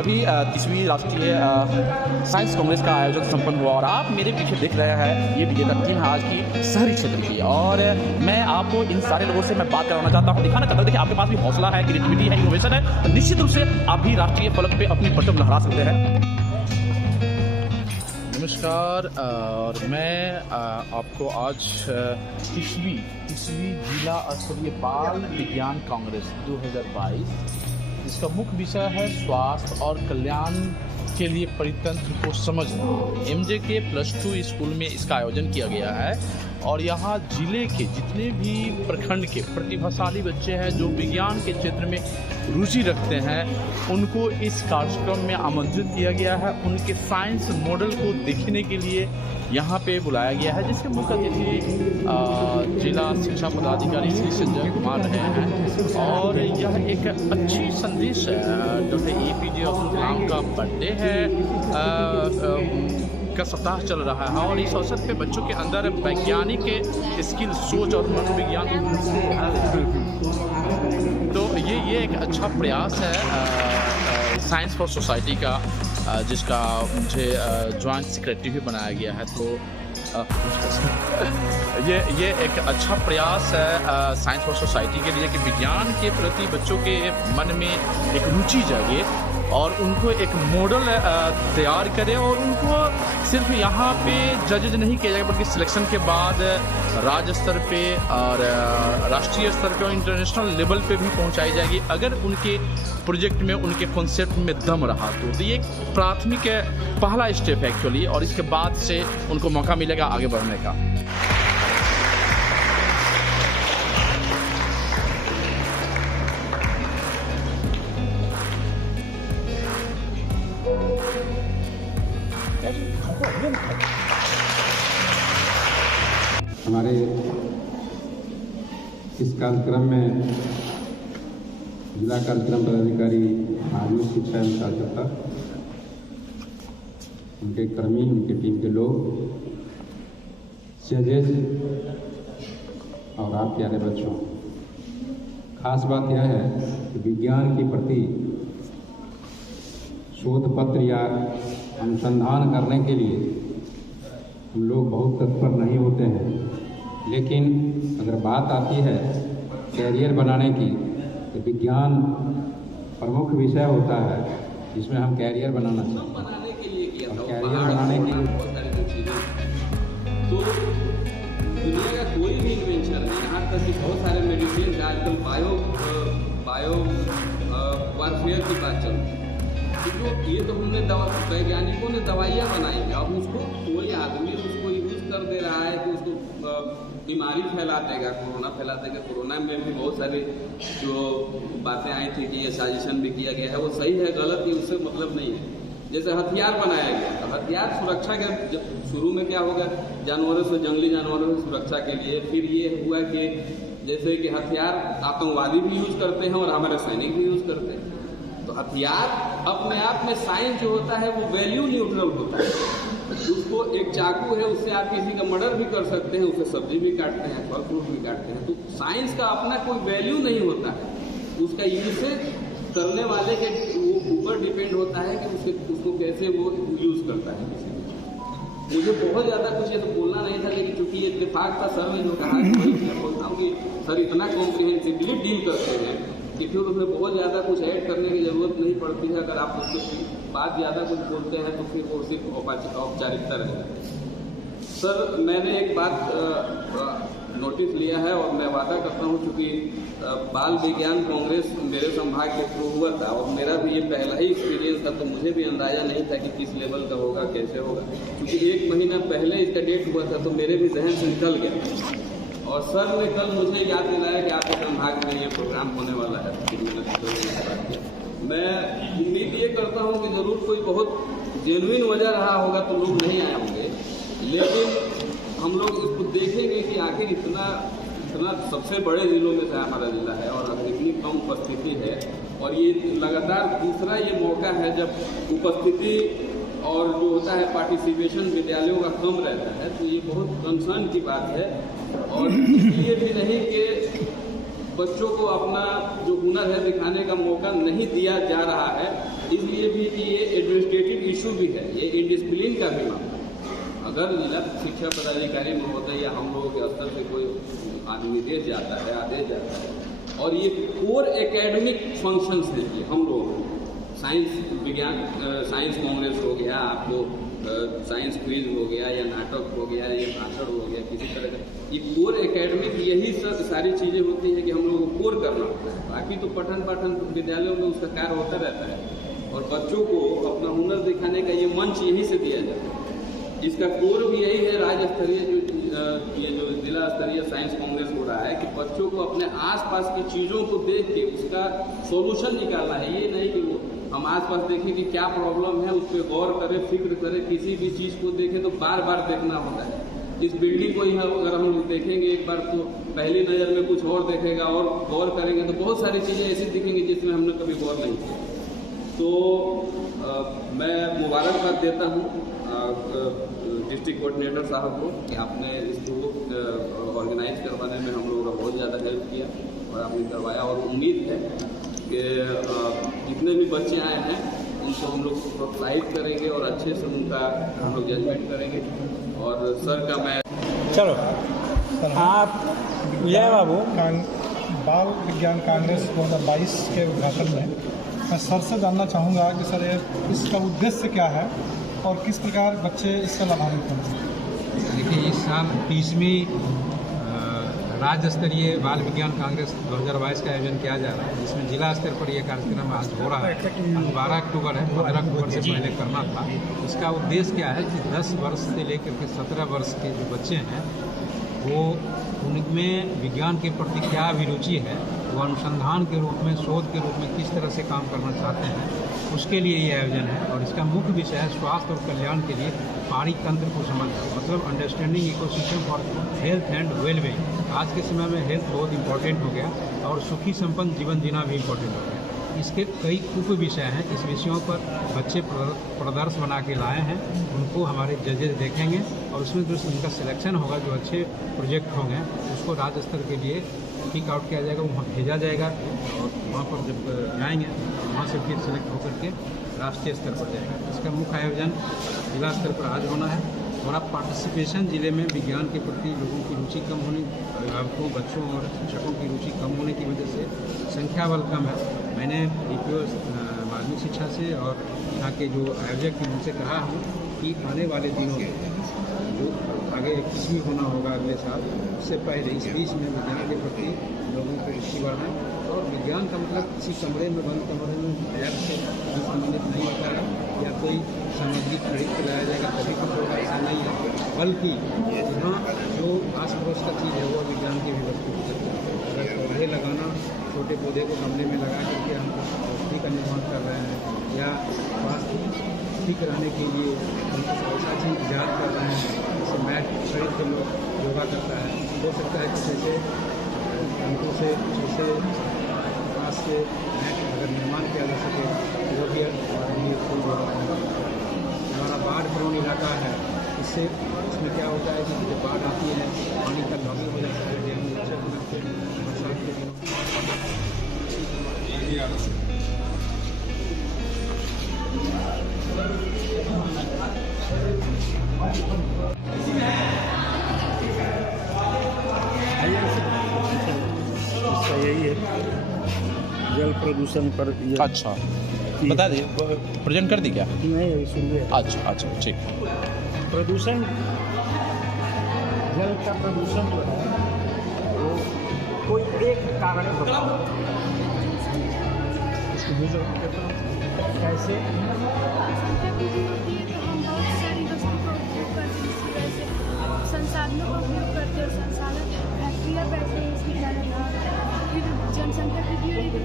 अभी 30वीं राष्ट्रीय साइंस कांग्रेस का आयोजन संपन्न हुआ और आप मेरे पीछे देख रहे हैं ये विजेता टीम है आज की शहरी क्षेत्र की। और मैं आपको इन सारे लोगों से मैं बात करवाना चाहता हूँ, दिखाना चाहता हूँ। देखिए आपके पास भी हौसला है, क्रिएटिविटी है, इनोवेशन है, तो निश्चित रूप से आप भी राष्ट्रीय फलक पे अपनी परचम लहरा सकते हैं। नमस्कार, और मैं आपको आज 30वीं जिला स्तरीय बाल विज्ञान कांग्रेस 2022, इसका मुख्य विषय है स्वास्थ्य और कल्याण के लिए परितंत्र को समझना। MJK +2 स्कूल में इसका आयोजन किया गया है और यहाँ जिले के जितने भी प्रखंड के प्रतिभाशाली बच्चे हैं जो विज्ञान के क्षेत्र में रुचि रखते हैं, उनको इस कार्यक्रम में आमंत्रित किया गया है। उनके साइंस मॉडल को देखने के लिए यहाँ पे बुलाया गया है, जिसके मुख्य अतिथि जिला शिक्षा पदाधिकारी श्री संजय कुमार रहे हैं। और यह एक अच्छी संदेश है, डॉक्टर APJ अब्दुल कलाम का बर्थडे है का सप्ताह चल रहा है और इस अवसर पे बच्चों के अंदर वैज्ञानिक स्किल, सोच और मनोविज्ञान, तो ये एक अच्छा प्रयास है साइंस फॉर सोसाइटी का, जिसका मुझे जॉइंट सेक्रेटरी भी बनाया गया है। तो ये एक अच्छा प्रयास है साइंस फॉर सोसाइटी के लिए कि विज्ञान के प्रति बच्चों के मन में एक रुचि जागे और उनको एक मॉडल तैयार करें और उनको सिर्फ यहाँ पे जजेज नहीं किया जाएगा बल्कि सिलेक्शन के बाद राज्य स्तर पे और राष्ट्रीय स्तर पे और इंटरनेशनल लेवल पे भी पहुँचाई जाएगी अगर उनके प्रोजेक्ट में, उनके कॉन्सेप्ट में दम रहा तो ये एक प्राथमिक पहला स्टेप है एक्चुअली, और इसके बाद से उनको मौका मिलेगा आगे बढ़ने का। हमारे इस कार्यक्रम में जिला कार्यक्रम पदाधिकारी आयुष शिक्षा एवं साक्षरता, उनके कर्मी, उनके टीम के लोग, जजेज और आप प्यारे बच्चों, खास बात यह है कि विज्ञान के प्रति शोध पत्र या अनुसंधान करने के लिए हम लोग बहुत तत्पर नहीं होते हैं, लेकिन अगर बात आती है कैरियर बनाने की तो विज्ञान प्रमुख विषय होता है जिसमें हम कैरियर बनाना चाहते हैं। और कैरियर बनाने के लिए बहुत सारी जो चीज़ें, तो दुनिया का कोई भी इन्वेंशन, यहाँ तक कि बहुत सारे मेडिसिन आजकल बायो वारफेयर की बात चल रही है। तो ये तो हमने वैज्ञानिकों ने दवाइयाँ बनाई हैं, अब उसको कोई आदमी उसको यूज़ कर दे रहा है कि उसको बीमारी फैला देगा, कोरोना फैला देगा। कोरोना में भी बहुत सारी जो बातें आई थी कि ये साजिशन भी किया गया है, वो सही है गलत ही उससे मतलब नहीं है। जैसे हथियार बनाया गया, तो हथियार सुरक्षा के शुरू में क्या होगा, जानवरों से, जंगली जानवरों से सुरक्षा के लिए। फिर ये हुआ कि जैसे कि हथियार आतंकवादी भी यूज़ करते हैं और हमारे सैनिक भी यूज़ करते हैं। तो हथियार अपने आप में साइंस जो होता है वो वैल्यू न्यूट्रल होता है। उसको एक चाकू है, उससे आप किसी का मर्डर भी कर सकते हैं, उससे सब्जी भी काटते हैं, फल फ्रूट भी काटते हैं। तो साइंस का अपना कोई वैल्यू नहीं होता है, उसका यूसेज करने वाले के ऊपर डिपेंड होता है कि उसको कैसे वो यूज़ करता है किसी को। मुझे बहुत ज़्यादा कुछ ये तो बोलना नहीं था, लेकिन चूँकि ये इत्तेफाक था, सर ने जो कहा, मैं बोलता हूँ कि सर इतना कॉम्प्रिहेंसिवली डील करते हैं कि फिर उसमें बहुत ज़्यादा कुछ ऐड करने की ज़रूरत नहीं पड़ती है। अगर आप उसके बाद ज़्यादा कुछ बोलते हैं तो फिर वो सिर्फ औपचारिकता रहेगी। सर, मैंने एक बात नोटिस लिया है और मैं वादा करता हूँ, चूँकि बाल विज्ञान कांग्रेस मेरे संभाग के थ्रू हुआ था और मेरा भी ये पहला ही एक्सपीरियंस था, तो मुझे भी अंदाज़ा नहीं था कि किस लेवल का होगा, कैसे होगा। क्योंकि 1 महीना पहले इसका डेट हुआ था तो मेरे भी जहन से निकल गया। और सर ने कल मुझे याद दिलाया कि आपके संभाग में ये प्रोग्राम होने वाला है। मैं उम्मीद ये करता हूँ कि ज़रूर कोई बहुत जेन्युइन वजह रहा होगा तो लोग नहीं आए होंगे, लेकिन हम लोग इसको देखेंगे कि आखिर इतना सबसे बड़े ज़िलों में से हमारा ज़िला है और अगर इतनी कम उपस्थिति है, और ये लगातार दूसरा ये मौका है जब उपस्थिति और जो होता है पार्टिसिपेशन विद्यालयों का कम रहता है, तो ये बहुत कंसर्न की बात है। और ये भी नहीं कि बच्चों को अपना जो हुनर है दिखाने का मौका नहीं दिया जा रहा है, इसलिए भी का भी मामला। अगर जिला शिक्षा पदाधिकारी महोदय या हम लोगों के स्तर से कोई निर्देश जाता है, आदेश जाता है, और ये कोर एकेडमिक फंक्शंस हैं ये हम लोग साइंस विज्ञान साइंस कांग्रेस हो गया, आपको साइंस क्विज हो गया, या नाटक हो गया, या भाषण हो गया, किसी तरह का ये कोर एकेडमिक यही सब सारी चीज़ें होती हैं कि हम लोगों को कोर करना होता है। बाकी तो पठन पाठन विद्यालयों में उसका कार्य होता रहता है, और बच्चों को अपना हुनर दिखाने का ये मंच यहीं से दिया जाता है। इसका कोर भी यही है, राज्य स्तरीय ये जो जिला स्तरीय साइंस कांग्रेस हो रहा है कि बच्चों को अपने आसपास की चीज़ों को देख के उसका सॉल्यूशन निकालना है। ये नहीं कि वो हम आसपास देखें कि क्या प्रॉब्लम है, उस पर गौर करें, फिक्र करें, किसी भी चीज़ को देखें तो बार बार देखना होता है। इस बिल्डिंग को ही अगर हम देखेंगे एक बार तो पहली नज़र में कुछ और देखेगा, और गौर करेंगे तो बहुत सारी चीज़ें ऐसी दिखेंगी जिसमें हमने कभी गौर नहीं किया। तो मैं मुबारकबाद देता हूँ डिस्ट्रिक्ट कोऑर्डिनेटर साहब को कि आपने इसको ऑर्गेनाइज करवाने में हम लोगों का बहुत ज़्यादा हेल्प किया और आपने करवाया, और उम्मीद है कि जितने भी बच्चे आए हैं उनको हम लोग प्रोत्साहित करेंगे और अच्छे से उनका हम लोग जजमेंट करेंगे। और सर का मैं चलो आप विजय बाबू बाल विज्ञान कांग्रेस 2022 के उद्घाटन में मैं सर से जानना चाहूँगा कि सर इसका उद्देश्य क्या है और किस प्रकार बच्चे इससे लाभान्वित होंगे। देखिए, इस साल 30वीं राज्य स्तरीय बाल विज्ञान कांग्रेस 2022 का आयोजन किया जा रहा है, जिसमें जिला स्तर पर यह कार्यक्रम आज हो रहा है। आज 12 अक्टूबर है, 15 अक्टूबर से पहले करना था। इसका उद्देश्य क्या है कि 10 वर्ष से लेकर के 17 वर्ष के जो बच्चे हैं वो उनमें विज्ञान के प्रति क्या अभिरुचि है, वो अनुसंधान के रूप में, शोध के रूप में किस तरह से काम करना चाहते हैं, उसके लिए ये आयोजन है। और इसका मुख्य विषय है स्वास्थ्य और कल्याण के लिए पहाड़ी तंत्र को समझना, मतलब understanding ecosystem for health and wellbeing. आज के समय में हेल्थ बहुत इंपॉर्टेंट हो गया और सुखी संपन्न जीवन जीना भी इम्पोर्टेंट हो गया। इसके कई उप विषय हैं। इस विषयों पर बच्चे प्रदर्श बना के लाए हैं, उनको हमारे जजेस देखेंगे और उसमें जो उनका सिलेक्शन होगा, जो अच्छे प्रोजेक्ट होंगे उसको राज्य स्तर के लिए पिक आउट किया जाएगा, वहाँ भेजा जाएगा और वहाँ पर जब जाएंगे वहाँ से फिर सिलेक्ट होकर के राष्ट्रीय स्तर पर जाएगा। इसका मुख्य आयोजन जिला स्तर पर आज होना है। और अब पार्टिसिपेशन जिले में विज्ञान के प्रति लोगों की रुचि कम होने, अभिभावकों, बच्चों और शिक्षकों की रुचि कम होने की वजह से संख्या बल कम है। मैंने DPO माध्यमिक शिक्षा से और यहाँ के जो आयोजक हैं उनसे कहा हूँ कि आने वाले दिनों में जो आगे 21वीं होना होगा अगले साल, उससे पहले इस बीच में विज्ञान के प्रति लोगों की रुचि बढ़ाएं। और विज्ञान का मतलब किसी कमरे में, बंद कमरे में लैब से संबंधित नहीं होता है या कोई सामग्री खरीद के लाया जाएगा तभी कुछ होगा, ऐसा नहीं है। बल्कि यहाँ जो आस पड़ोस का चीज़ है वो विज्ञान की भी वस्तु हो सकती है। अगर पौधे लगाना, छोटे पौधे को गमले में लगा करके हम औषधि का निर्माण कर रहे हैं, या स्वास्थ्य ठीक रहने के लिए हम कुछ ऐसा चीज़ ईजाद कर रहे हैं, जैसे मैट खरीद के लोग योगा करता है, हो सकता है कुछ ऐसे तंत्रों से, कुछ ऐसे पास से मैट अगर निर्माण किया जा सके वो भी हमारे लिए फूल होगा। हमारा बाढ़ प्रवण इलाका है, इससे इसमें क्या होता है कि जब बाढ़ आती है पानी का लॉगिंग हो जाता है, डैम अच्छा बनाते हैं बरसात के दिनों। यही है जल प्रदूषण पर अच्छा, बता दी, प्रेजेंट कर दी क्या? नहीं सुनिए। अच्छा अच्छा, ठीक। प्रदूषण, जल का प्रदूषण जो है वो कोई एक कारण बताओ कैसे। संसाधनों का उपयोग करते हैं, संसाधन फैक्ट्रियाँ बैठते हैं इसके कारण, फिर जनसंख्या वृद्धि हो रही है,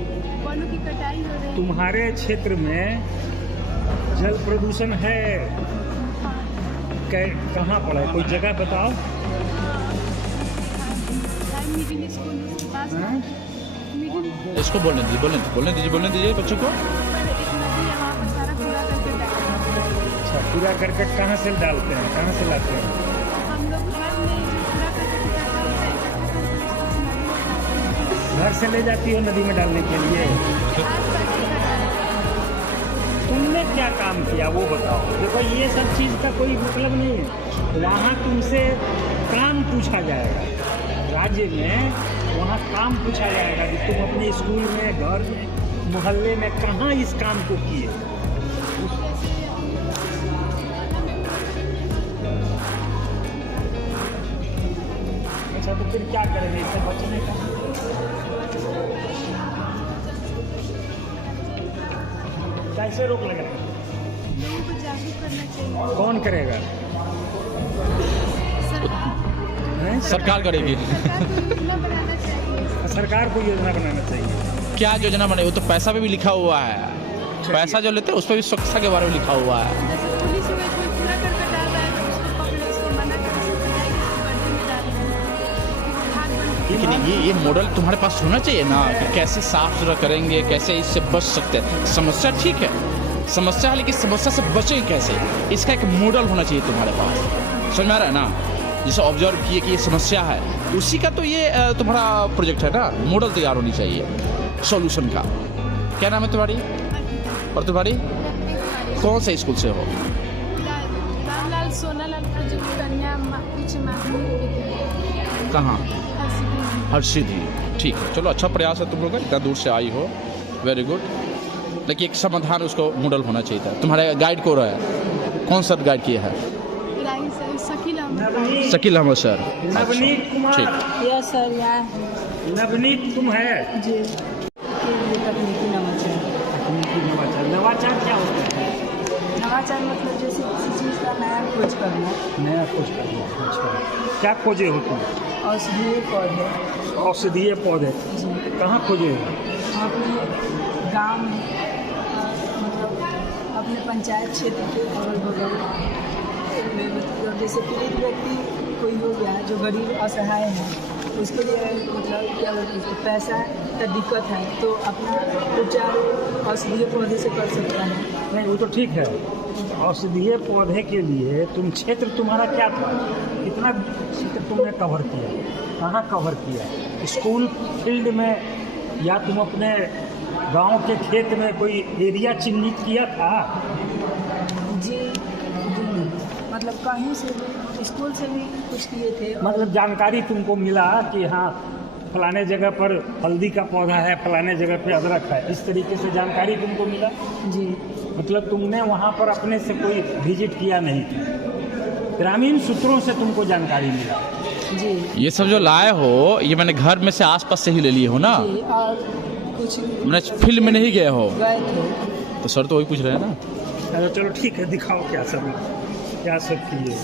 वनों की कटाई हो रही है। तुम्हारे क्षेत्र में जल प्रदूषण है, कहाँ पर है, कोई जगह बताओ। मिडिल स्कूल के पास इसको बोलने दीजिए बच्चों को। अच्छा, पूरा करकट कहाँ से डालते हैं, कहाँ से लाते हैं? हम लोग घर में पूरा करकट इकट्ठा होता है, घर से ले जाती हो नदी में डालने के लिए? आस-पास के घर तुम तुमने क्या काम किया वो बताओ। देखो ये सब चीज़ का कोई मतलब नहीं है। वहाँ तुमसे काम पूछा जाएगा, राज्य में वहाँ काम पूछा जाएगा कि तुम अपने स्कूल में, घर में, मोहल्ले में कहाँ इस काम को किए। अच्छा तो फिर क्या करेंगे इससे बचने का? कैसे रोक लगाएंगे? लोगों को जागरूक करना चाहिए। कौन करेगा? हैं? सरकार करेगी। सरकार को योजना बनाना चाहिए। सरकार को योजना बनाना चाहिए। क्या योजना बने? वो तो पैसा पे भी लिखा हुआ है, पैसा जो लेते हैं उस पर भी स्वच्छता के बारे में लिखा हुआ है। जैसे पुलिस में कोई कूड़ा करकट डाल रहा है तो उसको पकड़े, उसको मना करें, उसको जाए कि इसको गड्ढे में डालें। हाथ बंद लेकिन ये मॉडल तुम्हारे पास होना चाहिए ना कि कैसे साफ सुथरा करेंगे, कैसे इससे बच सकते हैं। समस्या ठीक है, समस्या है, लेकिन समस्या से बचें कैसे, इसका एक मॉडल होना चाहिए तुम्हारे पास। समझ में आ रहा है ना? जिसे ऑब्जर्व किए कि ये समस्या है, उसी का तो ये तुम्हारा प्रोजेक्ट है ना। मॉडल तैयार होनी चाहिए सॉल्यूशन का। क्या नाम है तुम्हारी? और तुम्हारी कौन से स्कूल से हो? रामलाल सोनालाल प्रोजेक्ट कन्या उच्च माध्यमिक विद्यालय। कहाँ? हरसिद्धि। हरसिद्धि। ठीक है, चलो अच्छा प्रयास है तुम लोग का, इतना दूर से आई हो, वेरी गुड। लेकिन एक समाधान उसको मॉडल होना चाहिए था। तुम्हारे गाइड को रहा है, कौन सा गाइड किया है? शकील अहमद। शकील अहमद सर। नवनीत कुमार। ठीक। यस सर, यहाँ नवनीत तुम है? जी तकनीकी नवाचार। तकनीकी नवाचार। नवाचार क्या होता है? नवाचार मतलब जैसे किसी चीज़ का नया खोज करना। नया खोज करना। अच्छा, क्या खोजे हो तुम? औषधीय पौधे। औषधीय पौधे जी कहाँ खोजे हो? अपने गांव में, मतलब अपने पंचायत क्षेत्र के अगल बगल में, मतलब जैसे पीड़ित व्यक्ति कोई हो गया जो गरीब असहाय है, उसके लिए मतलब क्या बोलते हैं, पैसा का दिक्कत है तो अपना उपचार औषधीय पौधे से कर सकता है। नहीं वो तो ठीक है। औषधीय पौधे के लिए तुम क्षेत्र तुम्हारा क्या था? कितना क्षेत्र तुमने कवर किया? कहाँ कवर किया? स्कूल फील्ड में या तुम अपने गांव के खेत में कोई एरिया चिन्हित किया था? जी मतलब कहीं से भी, स्कूल से भी कुछ किए थे। मतलब जानकारी तुमको मिला कि हाँ फलाने जगह पर हल्दी का पौधा है, फलाने जगह पे अदरक है, इस तरीके से जानकारी तुमको मिला? जी मतलब तुमने वहाँ पर अपने से कोई विजिट किया नहीं था, ग्रामीण सूत्रों से तुमको जानकारी मिला? जी ये सब जो लाए हो ये मैंने घर में से आसपास से ही ले लिए हो ना? जी और कुछ मैंने फील्ड में नहीं गए हो? गए थे। तो सर तो वही पूछ रहे हैं ना। चलो चलो ठीक है, दिखाओ क्या सब किए,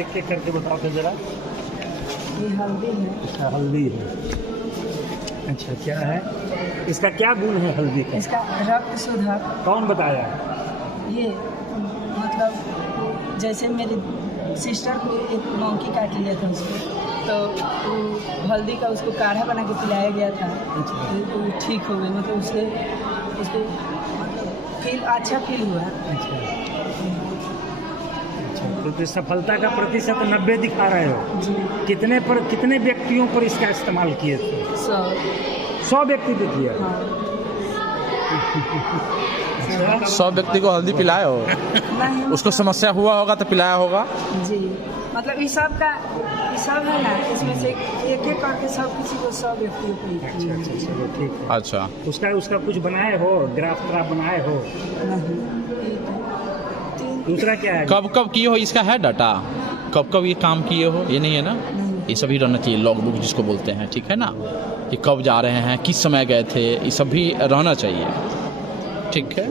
एक एक करके बताओ तो जरा। ये हल्दी है। अच्छा हल्दी है। अच्छा क्या है इसका, क्या गुण है हल्दी का? इसका रक्त शोधक। कौन बताया? ये मतलब जैसे मेरी सिस्टर को एक मंकी काट लिया था उसको, तो वो हल्दी का उसको काढ़ा बना के पिलाया गया था। तो वो ठीक हो गई, मतलब उसको फील अच्छा फील हुआ। अच्छा तो सफलता का प्रतिशत 90 दिखा रहे हो? जी कितने व्यक्तियों पर इसका इस्तेमाल किए थे? 100 व्यक्ति पे किया? हाँ 100 व्यक्ति को हल्दी पिलाए हो? नहीं उसको समस्या हुआ होगा तो पिलाया होगा? जी मतलब ये सब है ना, इसमें से एक एक करके सब किसी को 100 व्यक्तियों को अच्छा चलो ठीक है। अच्छा उसका कुछ बनाए हो, ग्राफ बनाए हो? नहीं। दूसरा क्या है? कब किए हो, इसका है डाटा? कब ये काम किए हो? ये नहीं है ना? ये सभी रहना चाहिए, लॉग बुक जिसको बोलते हैं, ठीक है ना? कि कब जा रहे हैं, किस समय गए थे, ये सब भी रहना चाहिए, ठीक है?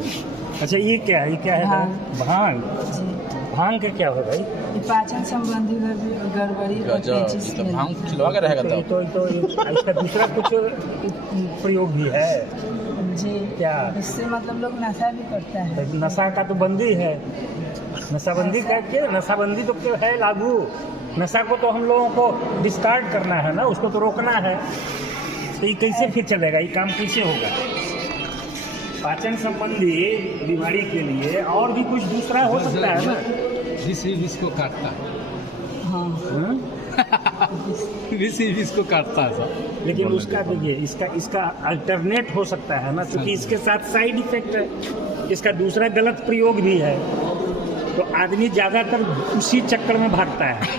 अच्छा ये क्या है? भांग। जी भांग के क्या हो भाई? ये पाचन संबंधी गड़बड़ी और पेचिश तो के लिए। भांग खिलवा के रहेगा तब। तो इसका दूसरा कुछ प्रयोग भी है जी क्या? इससे मतलब लोग नशा भी करता है। नशा का तो बंदी है, नशाबंदी करके, नशाबंदी तो क्यों है लागू? नशा को तो हम लोगों को डिस्कार्ड करना है ना, उसको तो रोकना है। तो ये कैसे फिर चलेगा, ये काम कैसे होगा? पाचन संबंधी बीमारी के लिए और भी कुछ दूसरा हो सकता है ना? जिस को काटता है। हाँ बीस को काटता है सर। लेकिन उसका देखिए इसका अल्टरनेट हो सकता है ना, क्योंकि इसके साथ साइड इफेक्ट है, इसका दूसरा गलत प्रयोग भी है। तो आदमी ज़्यादातर उसी चक्कर में भागता है,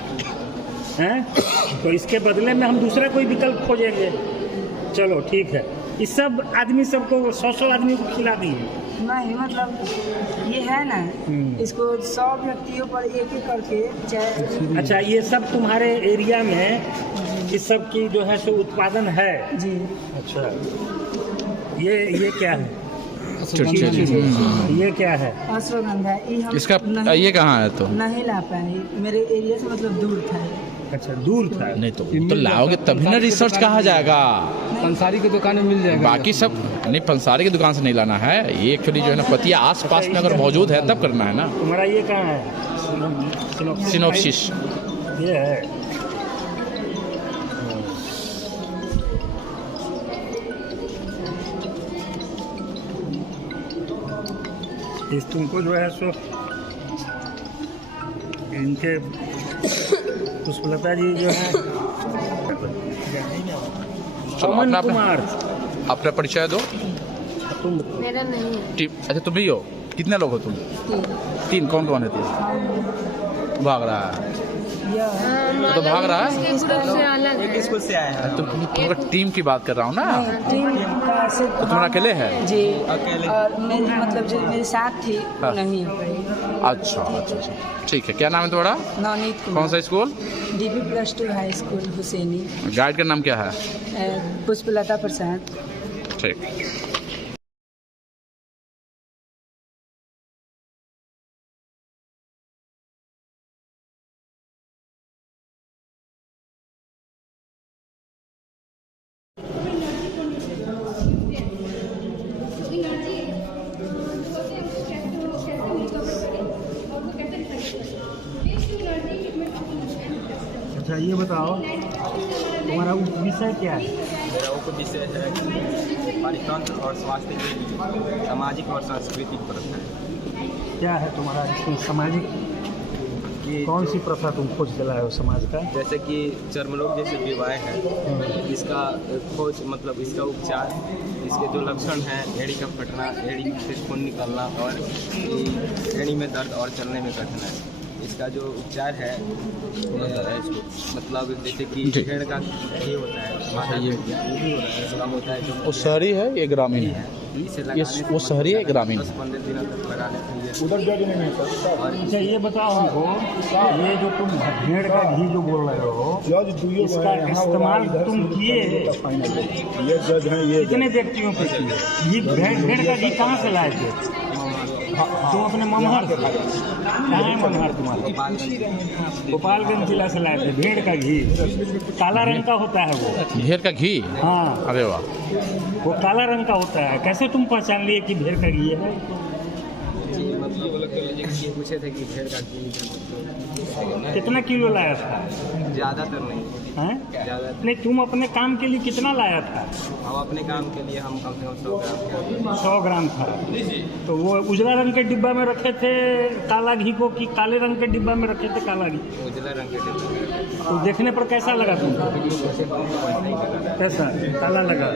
हैं? तो इसके बदले में हम दूसरा कोई विकल्प खोजेंगे। चलो ठीक है, इस सब आदमी सबको 100 आदमी को खिला दिए। नहीं मतलब ये है ना, इसको 100 व्यक्तियों पर एक एक करके चाहे। अच्छा, ये सब तुम्हारे एरिया में इस सब की जो है सो उत्पादन है? जी। अच्छा, ये क्या है? ये क्या है? अश्वगंधा। ये हम इसका नहीं- ये कहाँ है तो? नहीं ला पाए, मेरे एरिया से मतलब दूर था। अच्छा, दूर था। नहीं तो लाओगे तभी ना रिसर्च कहा जाएगा। पंसारी की दुकान में मिल जाएगा। बाकी सब नहीं, पंसारी की दुकान से नहीं लाना है। ये एक्चुअली जो है ना पतिया आस पास में अगर मौजूद है तब करना है ना। तुम्हारा ये कहाँ है? सिनोप्सिस। ये है। इस तुमको जो है सो इनके पुष्पलता जी जो है अमन अपना कुमार, अपना परिचय दो। तुम मेरा नहीं है। अच्छा तुम ही हो? कितने लोग हो तुम? 3। कौन कौन है? 3 भाग रहा है तो भाग रहा है। से अलग है। स्कूल से आए हैं। तुम्हारा टीम की बात कर रहा हूँ ना। टीम का से तो तुम्हारा अकेले है? जी, अकेले। और मेरी मतलब जो मेरे साथ थी वो हाँ। नहीं हो पाई। अच्छा अच्छा अच्छा, ठीक है। क्या नाम है तुम्हारा? नवनीत कौन कुमार। सा school? DP +2 high school Husaini. Guide का नाम क्या है? पुष्पलता प्रसाद। ठीक। अच्छा, ये बताओ तुम्हारा विषय क्या है? मेरा उप विषय है परितंत्र और स्वास्थ्य के लिए सामाजिक और सांस्कृतिक प्रथाएं। क्या है तुम्हारा इसमें सामाजिक? कौन सी प्रथा तुम खोज के लाए हो समाज का? जैसे कि चर्मरोग जैसे बीमारी है, इसका खोज मतलब इसका उपचार, इसके जो लक्षण हैं एड़ी का फटना, एड़ी से खून निकलना और एड़ी में दर्द और चलने में कठिनाई। इसका जो उपचार है मतलब जैसे कि भेड़ का ये होता है, माथा ये वो भी होता है जो वो शहरी है ये ग्रामीण है? इसे ये लगाने वो से शहरी है ग्रामीण? 10-15 दिनों तक लगाने से उधर जज नहीं है। अच्छा, ये बताओ हमको, ये जो तुम भेड़ का घी जो बोल रहे हो, इसका इस्तेमाल तुम किए कितने व्यक्तियों पे किए? घी भेड़ का घी कहाँ से लाए थे? तुम अपने ममहर से? कहाँ है ममहर तुम्हारा? गोपालगंज जिला से लाए थे भेड़ का घी। काला रंग का होता है वो। भेड़ का घी? हाँ, अरे वाह। वो काला रंग का होता है। कैसे तुम पहचान लिए कि भेड़ का घी है? जी मतलब ये पूछे थे कि भेड़ का घी कितना किलो लाया था? ज़्यादातर नहीं, हैं? ज़्यादा नहीं, तुम अपने काम के लिए कितना लाया था? हम अपने काम के लिए हम कम से कम 100 ग्राम 100 ग्राम था। तो वो उजला रंग के डिब्बा में रखे थे काला घी को, कि काले रंग के डिब्बा में रखे थे काला घी? उजला रंग के डिब्बे तो देखने पर कैसा लगा तुमको? कैसा काला लगा?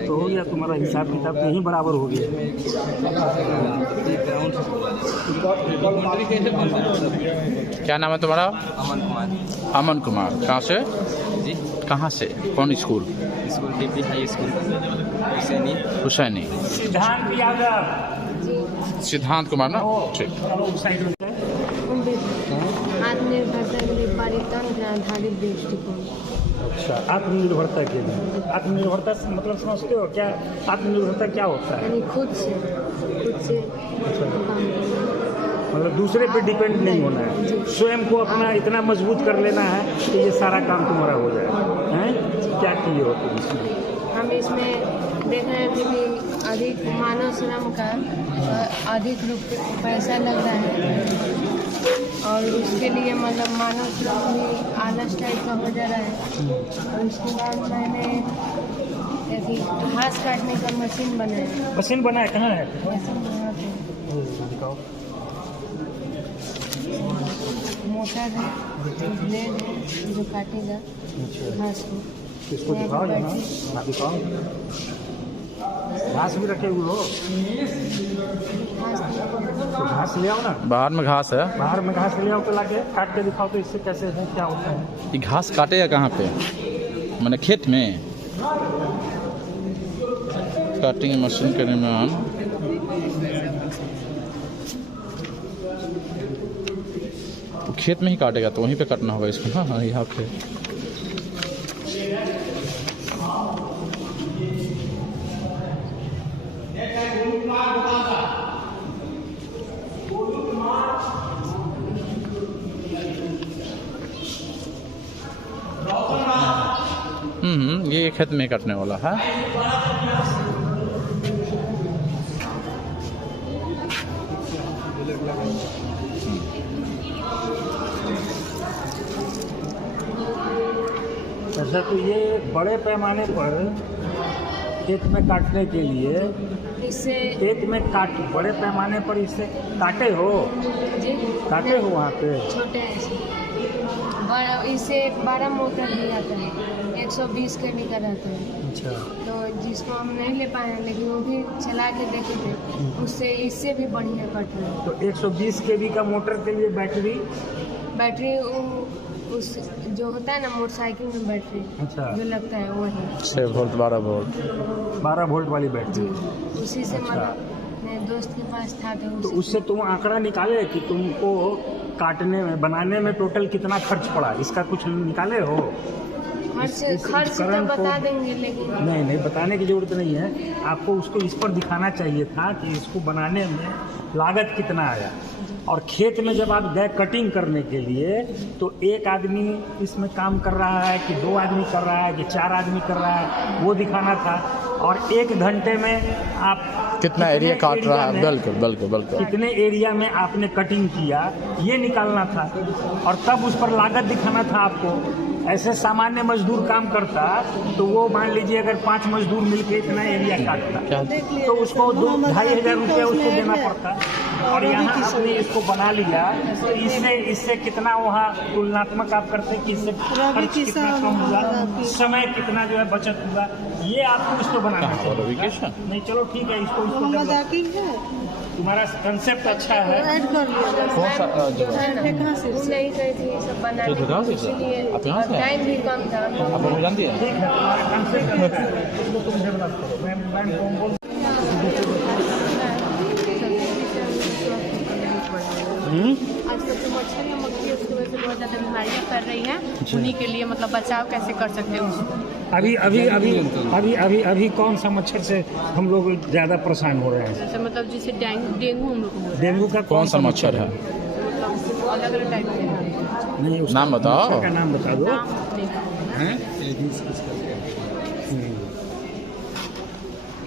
तो हो गया तुम्हारा हिसाब किताब कहीं बराबर हो गया। क्या नाम है तुम्हारा? अमन कुमार। अमन कुमार। कहाँ से? जी, कहाँ से? कौन school? School DP high school Husaini. Husaini. Siddhant Yadav. सिद्धांत कुमार ना? ठीक। आत्मनिर्भरता के लिए परितंत्र आधारित दृष्टिकोण। अच्छा, आत्मनिर्भरता के लिए। आत्मनिर्भरता से मतलब समझते हो क्या? आत्मनिर्भरता क्या होता है? यानी खुद से काम करना। मतलब दूसरे पे डिपेंड नहीं होना है, स्वयं को अपना इतना मजबूत कर लेना है कि ये सारा काम तुम्हारा हो जाए। हैं? क्या किए हो तुम इसमें? हम इसमें देख रहे थे कि अधिक मानव श्रम का अधिक पैसा लग रहा है और उसके लिए मतलब मानव श्रम भी आलस टाइप का हो जा रहा है। और उसके बाद मैंने ऐसी घास काटने का मशीन बनाया। मशीन बनाया? कहाँ है? मशीन बना के दिखाओ। मोटर है, ब्लेड है जो काटेगा घास को। इसको दिखाओ यहाँ, हाँ दिखाओ। घास भी रखे हुए हो, घास तो घास ले आओ ना। बाहर में घास है। बाहर में घास ले आओ तो लाके काट के दिखाओ तो इससे कैसे है, क्या होता है। ये घास काटेगा कहाँ पे? मैंने खेत में काटिंग मशीन के निर्माण। तो खेत में ही काटेगा तो वहीं पे काटना होगा इसको। हाँ हाँ यहाँ पे। ये खेत में काटने वाला है। अच्छा, तो ये बड़े पैमाने पर खेत में काटने के लिए, इससे खेत में बड़े पैमाने पर इससे काटे हो, जी काटे हो वहाँ पे। छोटे ऐसे बड़ा, इससे 12 मोटर भी आता है, 120 kV का रहता है। अच्छा, तो जिसको हम नहीं ले पाए हैं, लेकिन वो भी चला के देखे थे, उससे इससे भी बढ़िया कट रहा है। तो 120 kV का मोटर के लिए बैटरी, उस जो होता है ना मोटरसाइकिल में बैटरी, अच्छा, जो लगता है वही 6 वोल्ट 12 वोल्ट 12 वोल्ट वाली बैटरी। जी, उसी से अच्छा। मतलब मेरे दोस्त के पास था तो तो उससे तुम आंकड़ा निकाले कि तुमको काटने में, बनाने में टोटल कितना खर्च पड़ा, इसका कुछ निकाले हो? खर्च तो उपकरण बता को- देंगे, लेकिन नहीं, बताने की जरूरत नहीं है। आपको उसको इस पर दिखाना चाहिए था कि इसको बनाने में लागत कितना आया। और खेत में जब आप गए कटिंग करने के लिए, तो एक आदमी इसमें काम कर रहा है कि 2 आदमी कर रहा है कि 4 आदमी कर रहा है, वो दिखाना था। और 1 घंटे में आप कितना एरिया काट रहा है। बिल्कुल बिल्कुल बिल्कुल। कितने एरिया में आपने कटिंग किया, ये निकालना था। और तब उस पर लागत दिखाना था आपको। ऐसे सामान्य मजदूर काम करता तो वो मान लीजिए अगर 5 मजदूर मिलके इतना एरिया काटता तो उसको 2-2,500 रुपये उसको देना पड़ता। और यहाँ आपने इसको बना लिया तो इससे कितना वहाँ तुलनात्मक आप करते कि इससे खर्च कितना कम हुआ, समय कितना जो है बचत हुआ, ये आपको इसको बनाना चाहिए। नहीं, चलो ठीक है, इसको तुम्हारा कंसेप्ट अच्छा है। कौन सा वो नहीं गई थी ये सब बनाने तो कहाँ से सर? इसलिए आप यहाँ से हैं? टाइम भी कम था। आप हमें जानती हैं? ठीक है, तुम्हारा कंसेप्ट अच्छा है, इसको तुम डेवलप करो। मैं बोल आजकल जो मच्छर या मक्खी है उसकी वजह से बहुत ज़्यादा बीमारियाँ फैल रही हैं। उन्हीं के लिए मतलब बचाव कैसे कर सकते हैं उसको। अभी कौन सा मच्छर से हम लोग ज़्यादा परेशान हो रहे हैं? जैसे मतलब जैसे डेंगू हम लोग को हो रहा डेंगू का कौन सा मच्छर है? है, मतलब अलग अलग टाइप के हैं। नहीं, उसका नाम बताओ। मच्छर का नाम बता दो। नाम नहीं हैं?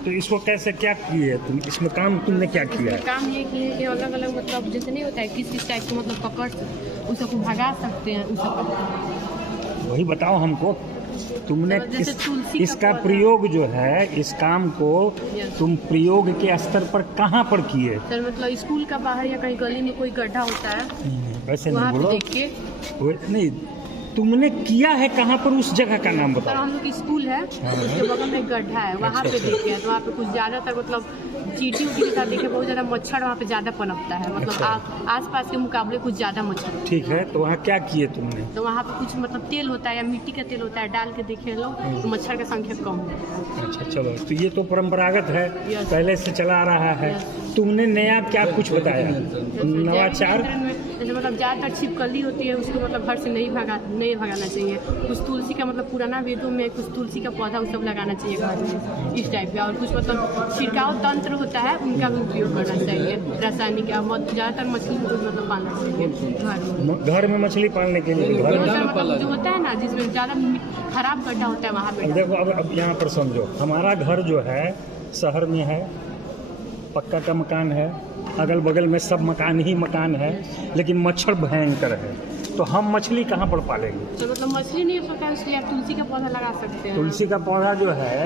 तो इसको कैसे क्या किए तुम, इसमें काम तुमने क्या किया? इसमें काम ये किए कि अलग अलग मतलब जैसे नहीं होता है किस टाइप के मतलब पकड़ उस सबको भगा सकते हैं उस सब। वही बताओ हमको, तुमने जैसे तुलसी का इसका पौधा। प्रयोग जो है, इस काम को तुम प्रयोग के स्तर पर कहाँ पर किए? सर मतलब स्कूल का बाहर या कहीं गली में कोई गड्ढा होता है वैसे वहाँ नहीं पे बोलो। देख के। नहीं, तुमने किया है कहाँ पर, उस जगह का नाम सर बताओ। हम लोग स्कूल है, उसके बगल में एक गड्ढा है, वहाँ पे देखे हैं तो वहाँ पे कुछ ज़्यादातर मतलब चींटी उटी के साथ देखे बहुत ज़्यादा मच्छर वहाँ पे ज़्यादा पनपता है, मतलब अच्छा। आसपास के मुकाबले कुछ ज़्यादा मच्छर। ठीक है, तो वहाँ क्या किए तुमने? तो वहाँ पे कुछ मतलब तेल होता है या मिट्टी का तेल होता है, डाल के देखे लोग तो मच्छर की संख्या कम है। अच्छा, चलो, तो ये तो परंपरागत है, Yes. पहले से चला आ रहा है। Yes. तुमने नया क्या कुछ बताया? नवाचार? जैसे मतलब ज़्यादातर छिपकली होती है उसको मतलब घर से नहीं भगाना चाहिए। कुछ तुलसी का मतलब पुराना वेदों में कुछ तुलसी का पौधा वो सब लगाना चाहिए घर में, इस टाइप का। और कुछ मतलब छिड़काव तंत्र होता है उनका भी उपयोग करना चाहिए, रासायनिक। ज़्यादातर मछली को मतलब पालना चाहिए घर में। घर में मछली पालने के लिए घर में? मतलब जो होता है ना जिसमें ज़्यादा खराब गड्ढा होता है वहाँ पे। अब देखो, अब यहाँ पर समझो, हमारा घर जो है शहर में है, पक्का का मकान है, अगल बगल में सब मकान ही मकान है, लेकिन मच्छर भयंकर है। तो हम मछली कहाँ पर पालेंगे? तो मतलब मछली नहीं हो सकता है, इसलिए आप तुलसी का पौधा लगा सकते हैं। तुलसी का पौधा जो है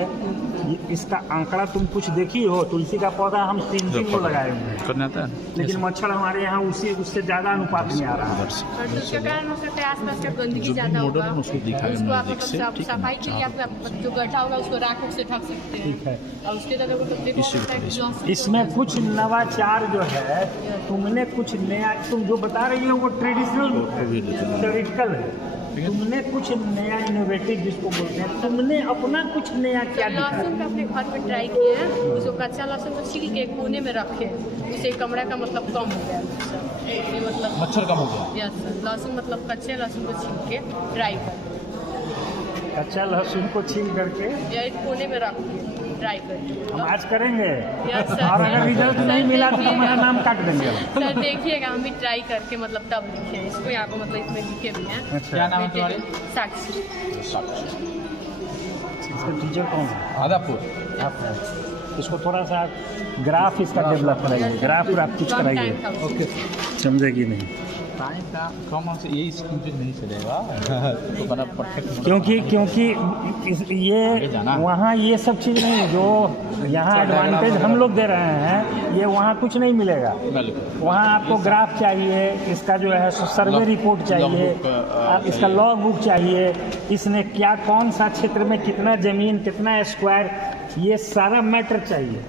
इसका आंकड़ा तुम कुछ देखी हो? तुलसी का पौधा हम 3 को लगाए हुए हैं, करने आता है लेकिन मच्छर हमारे यहाँ उससे ज़्यादा अनुपात में आ रहा है। और तो उसके कारण हो सकता है आसपास का गंदगी ज़्यादा होगा, उसको आप मतलब सफाई के लिए आप जो गड्ढा होगा उसको राख से ढक सकते हैं। ठीक है। और उसके तरह मतलब देखो इसमें कुछ नवाचार जो है, तुमने कुछ नया, तुम जो बता रही हो वो ट्रेडिशनल थ्योरेटिकल है, तुमने कुछ नया इनोवेटिव जिसको बोलते हैं, तुमने अपना कुछ नया क्या दिखाया? लहसुन का अपने घर में ट्राई किए हैं, उसको कच्चा लहसुन को छील के कोने में रखे, उससे कमरा का मतलब कम हो गया, ये मतलब मच्छर कम हो गया। यस सर, लहसुन मतलब कच्चे लहसुन को छील के ट्राई कर, कच्चा लहसुन को छील करके या एक कोने में रख के ट्राई करके हम आज करेंगे, यस सर। और अगर रिजल्ट नहीं मिला तो तुम्हारा नाम काट देंगे। सर देखिएगा, हम भी ट्राई करके मतलब तब लिखे इसको, यहाँ को मतलब इसमें लिखे भी हैं। अच्छा, क्या नाम है तुम्हारे? साक्षी। इसका टीचर कौन है? आदापुर। आप हैं। इसको थोड़ा सा ग्राफ इसका डेवलप कराइए, ग्राफ और आप कुछ कम कराइए, टाइम था ओके। समझेगी नहीं। टाइम का कम से यही स्कीम जो नहीं चलेगा तो बना परफेक्ट। क्योंकि ये जाना। वहाँ ये सब चीज़ नहीं, जो यहाँ एडवांटेज हम लोग दे रहे हैं, ये वहाँ कुछ नहीं मिलेगा। बिल्कुल। वहाँ आपको ग्राफ चाहिए, इसका जो है सर्वे रिपोर्ट चाहिए, इसका लॉग बुक चाहिए, इसने क्या कौन सा क्षेत्र में कितना ज़मीन, कितना स्क्वायर, ये सारा मैटर चाहिए।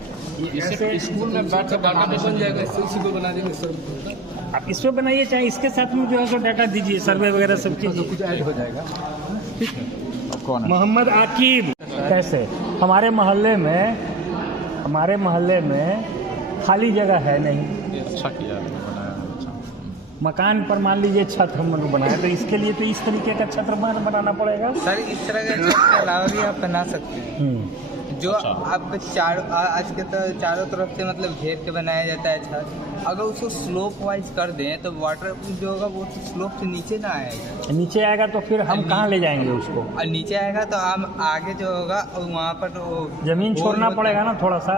इसे स्कूल में बैठ कर डाटाबेस बन जाएगा, इसी को बना देंगे सर। आप इस पे बनाइए, चाहे इसके साथ में जो है सो डाटा दीजिए, सर्वे वगैरह सब चीज़ कुछ ऐड हो जाएगा। ठीक है। अब कौन है? मोहम्मद आकिब। कैसे हमारे मोहल्ले में खाली जगह है नहीं, अच्छा किया बनाया, अच्छा। मकान पर मान लीजिए छत हम लोग बनाए, तो इसके लिए तो इस तरीके का छत बनाना पड़ेगा। सर इस तरह के छत के अलावा भी आप बना सकते हैं, जो अच्छा। आपके आज के तो चारों तरफ से मतलब घेर के बनाया जाता है छत। अगर उसको स्लोप वाइज कर दें तो वाटर जो होगा वो स्लोप से नीचे ना आएगा, नीचे आएगा तो फिर हम कहाँ ले जाएंगे उसको? और नीचे आएगा तो हम आगे जो होगा वहाँ पर वो जमीन छोड़ना पड़ेगा ना थोड़ा सा,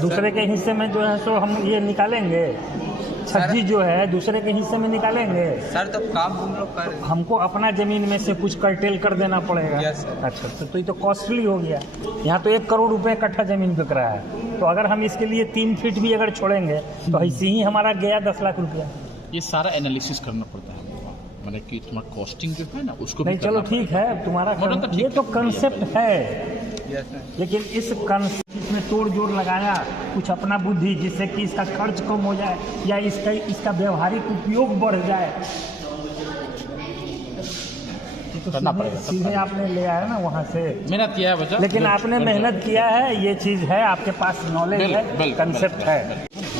दूसरे के हिस्से में जो है सो हम ये निकालेंगे, छज्जी जो है दूसरे के हिस्से में निकालेंगे। सर तो काम हम लोग कर हमको अपना जमीन में से कुछ कर्टेल कर देना पड़ेगा। Yes, sir. अच्छा, तो ये तो कॉस्टली हो गया। यहाँ तो 1 करोड़ रुपए कट्ठा जमीन बिक रहा है, तो अगर हम इसके लिए 3 फीट भी अगर छोड़ेंगे तो ऐसे ही हमारा गया 10 लाख रुपया। ये सारा एनालिसिस करना पड़ता है, मैंने कि तुम्हारा कॉस्टिंग जो है ना उसको नहीं, भी चलो करना ठीक है, तुम्हारा मतलब तो ठीक ये तो है। कंसेप्ट है, यस सर। लेकिन इस कंसेप्ट में तोड़ जोड़ लगाया कुछ अपना बुद्धि, जिससे कि इसका खर्च कम हो जाए या इसका व्यवहारिक उपयोग बढ़ जाए, तो करना पड़ेगा। सीधे आपने ले आया ना वहाँ से, मेहनत किया है बच्चा, लेकिन आपने मेहनत किया है, ये चीज़ है, आपके पास नॉलेज है, कंसेप्ट है।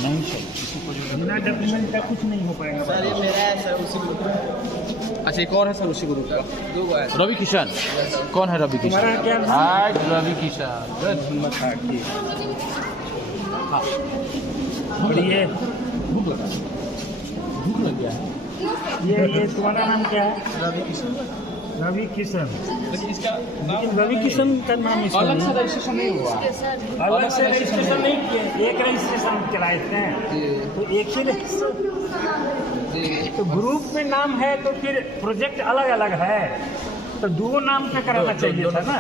नहीं चाहिए किसी को जो बिना डेवलपमेंट का कुछ नहीं हो पाएगा। सर ये मेरा है सर, उसी को अच्छा एक और है सर उसी ग्रुप का, 2 है। रवि किशन। कौन है रवि किशन? तुम्हारा क्या नाम? हाय रवि किशन। हाँ। और ये भूख लग गया है। ये तुम्हारा नाम क्या है? रवि किशन। लेकिन रवि किशन का नाम इसमें अलग से नहीं। रजिस्ट्रेशन नहीं हुआ। अलग से रजिस्ट्रेशन नहीं किए, एक रजिस्ट्रेशन कराए थे, तो एक ही रजिस्ट्रेशन। तो ग्रुप में नाम है तो फिर प्रोजेक्ट अलग अलग है, तो 2 नाम पे कराना चाहिए था ना,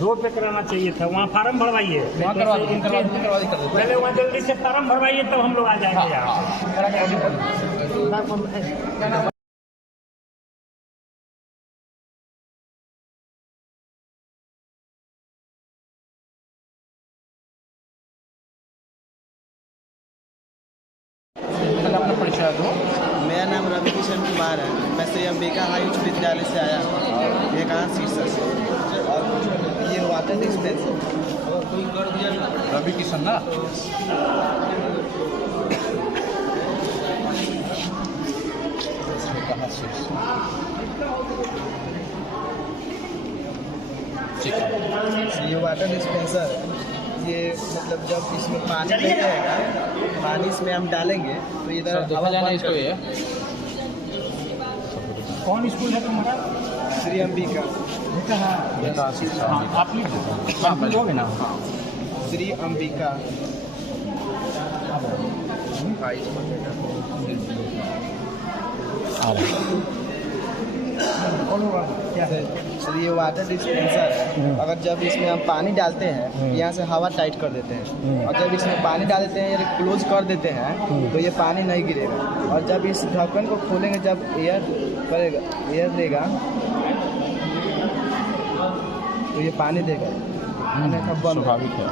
2 पे कराना चाहिए था। वहाँ फार्म भरवाइए, पहले वहाँ जल्दी से फार्म भरवाइए तब हम लोग आ जाएंगे यहाँ। अपना परिचय दो। मेरा नाम रवि किशन कुमार है, मैं श्री अंबिका हाई उच्च विद्यालय से आया हूँ, ये कहाँ शीर्षक से, और ये वाटर डिस्पेंसर कोई कर दिया ना। रवि किशन ना, कहाँ से? ठीक है। ये वाटर डिस्पेंसर है, ये मतलब जब इसमें पानी नहीं रहेगा, पानी इसमें हम डालेंगे तो इधर देखा जाए ना इसको ये कौन स्कूल है तुम्हारा? श्री अंबिका, हाँ, आप लिख दोगे ना? श्री अंबिका। आ रहा है। क्या है? सर ये वाटर डिस्पेंसर है। अगर जब इसमें हम पानी डालते हैं, यहाँ से हवा टाइट कर देते हैं, और जब इसमें पानी डाल देते हैं या क्लोज कर देते हैं तो ये पानी नहीं गिरेगा। और जब इस ढक्कन को खोलेंगे, जब एयर करेगा, एयर देगा तो ये पानी देगा, अन्यथा बंद स्वाभाविक है।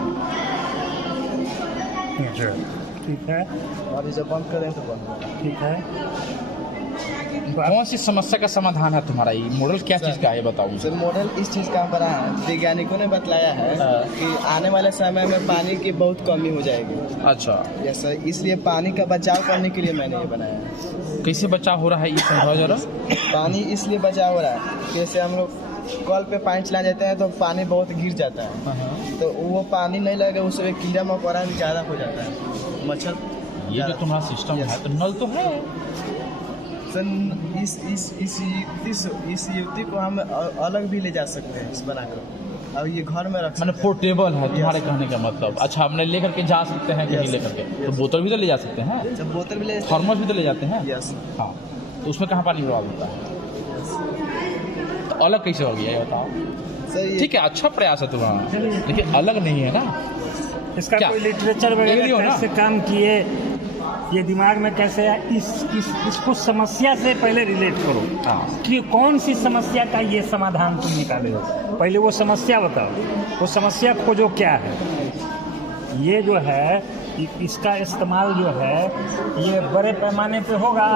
ठीक है, और इसे बंद करें तो बंद होगा। ठीक है। कौन सी समस्या का समाधान है तुम्हारा? ये मॉडल क्या चीज़ का है बताओ। सर मॉडल इस चीज़ का बना है, वैज्ञानिकों ने बतलाया है कि आने वाले समय में पानी की बहुत कमी हो जाएगी। अच्छा, यस सर, इसलिए पानी का बचाव करने के लिए मैंने ये बनाया है। कैसे बचाव हो रहा है ये समझाओ जरा। पानी इसलिए बचाव हो रहा है, जैसे हम लोग कल पे पानी चला जाते हैं तो पानी बहुत गिर जाता है, तो वो पानी नहीं लगेगा, उससे कीड़ा मकोड़ा भी ज़्यादा हो जाता है, मच्छर। ये जो तुम्हारा सिस्टम है तो नल तो है सर इस युक्ति को हम अलग भी ले जा सकते हैं, इस बनाकर, और ये घर में रख मैंने सकते हैं। पोर्टेबल है तुम्हारे कहने का मतलब। अच्छा, हमने लेकर के जा सकते हैं कहीं लेकर के, तो बोतल भी तो ले जा सकते हैं, जब बोतल भी ले, थर्मस भी तो ले जाते हैं। यस हाँ, तो उसमें कहाँ पानी बर्बाद होता है? तो अलग कैसे हो गया ये बताओ। सर ये ठीक है, अच्छा प्रयास है तुम्हारा, लेकिन अलग नहीं है ना। इसका क्या? कोई लिटरेचर एग्री हो वगैरह ना? कैसे काम किए, ये दिमाग में कैसे आया, इसको समस्या से पहले रिलेट करो। हाँ, कि कौन सी समस्या का ये समाधान तुम निकाले हो, पहले वो समस्या बताओ, वो समस्या खोजो क्या है। ये जो है इसका इस्तेमाल जो है ये बड़े पैमाने पे होगा।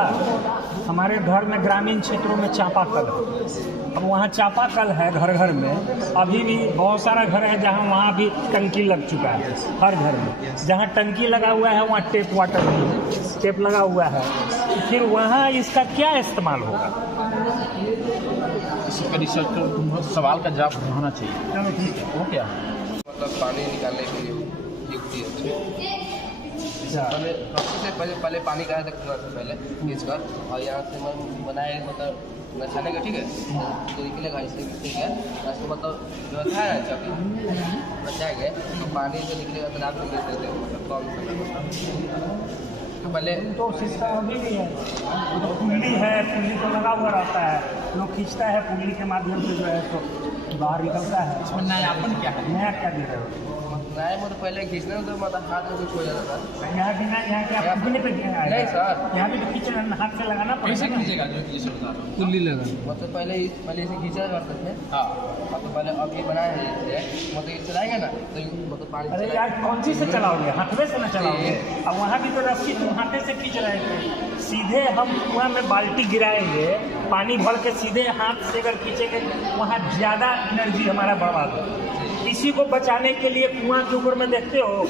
हमारे घर में ग्रामीण क्षेत्रों में चापाकल है, अब वहाँ चापाकल है घर घर में, अभी भी बहुत सारा घर है जहाँ वहाँ भी टंकी लग चुका है। हर घर में जहाँ टंकी लगा हुआ है वहाँ टेप वाटर भी टेप लगा हुआ है, तो फिर वहाँ इसका क्या इस्तेमाल होगा? इसका रिसर्च कर, तुम सवाल का जवाब होना चाहिए। चलो ठीक है, वो क्या? मतलब पानी निकालने के लिए युक्ति है। पहले सबसे पहले पानी का है कुआं से पहले खींच कर, और यहाँ से हम बनाए मतलब नचाने का, ठीक है, तो निकलेगा इससे, ठीक है। ऐसे मतलब व्यवस्था है चौकी नचाएंगे तो पानी जो निकलेगा तो आप लोग देते हैं, मतलब कम तो पहले तो सिस्टम अभी भी है, तो पुल्ली है, पुल्ली तो लगा हुआ रहता है, लोग खींचता है पुल्ली के माध्यम से जो है तो बाहर निकलता है। इसमें नयापन क्या है? नया क्या दे रहे हो? नए मतलब पहले खींचने में तो मतलब हाथ में कुछ हो जाता था। यहाँ भी ना, यहाँ क्या फूकने पे दिया है? नहीं सर, यहाँ भी तो खींचना हाथ से लगाना कैसे पड़ेगा ना। खींचेगा जो ये होता है? कुल्ली लगा मतलब पहले इसे खींचा करते थे। हाँ, तो पहले अब ये बनाया है इसे, मतलब ये चलाएंगे ना तो मतलब पानी अरे चलाएगा। यार कौन सी से चलाओगे? हाथवे से ना चलाओगे। अब वहाँ भी तो रस्सी तुम हाथे से खींच रहे थे, सीधे हम कुआं में बाल्टी गिराएंगे, पानी भर के सीधे हाथ से अगर खींचेंगे वहाँ ज़्यादा एनर्जी हमारा बर्बाद होगा। इसी को बचाने के लिए कुआं के ऊपर में देखते हो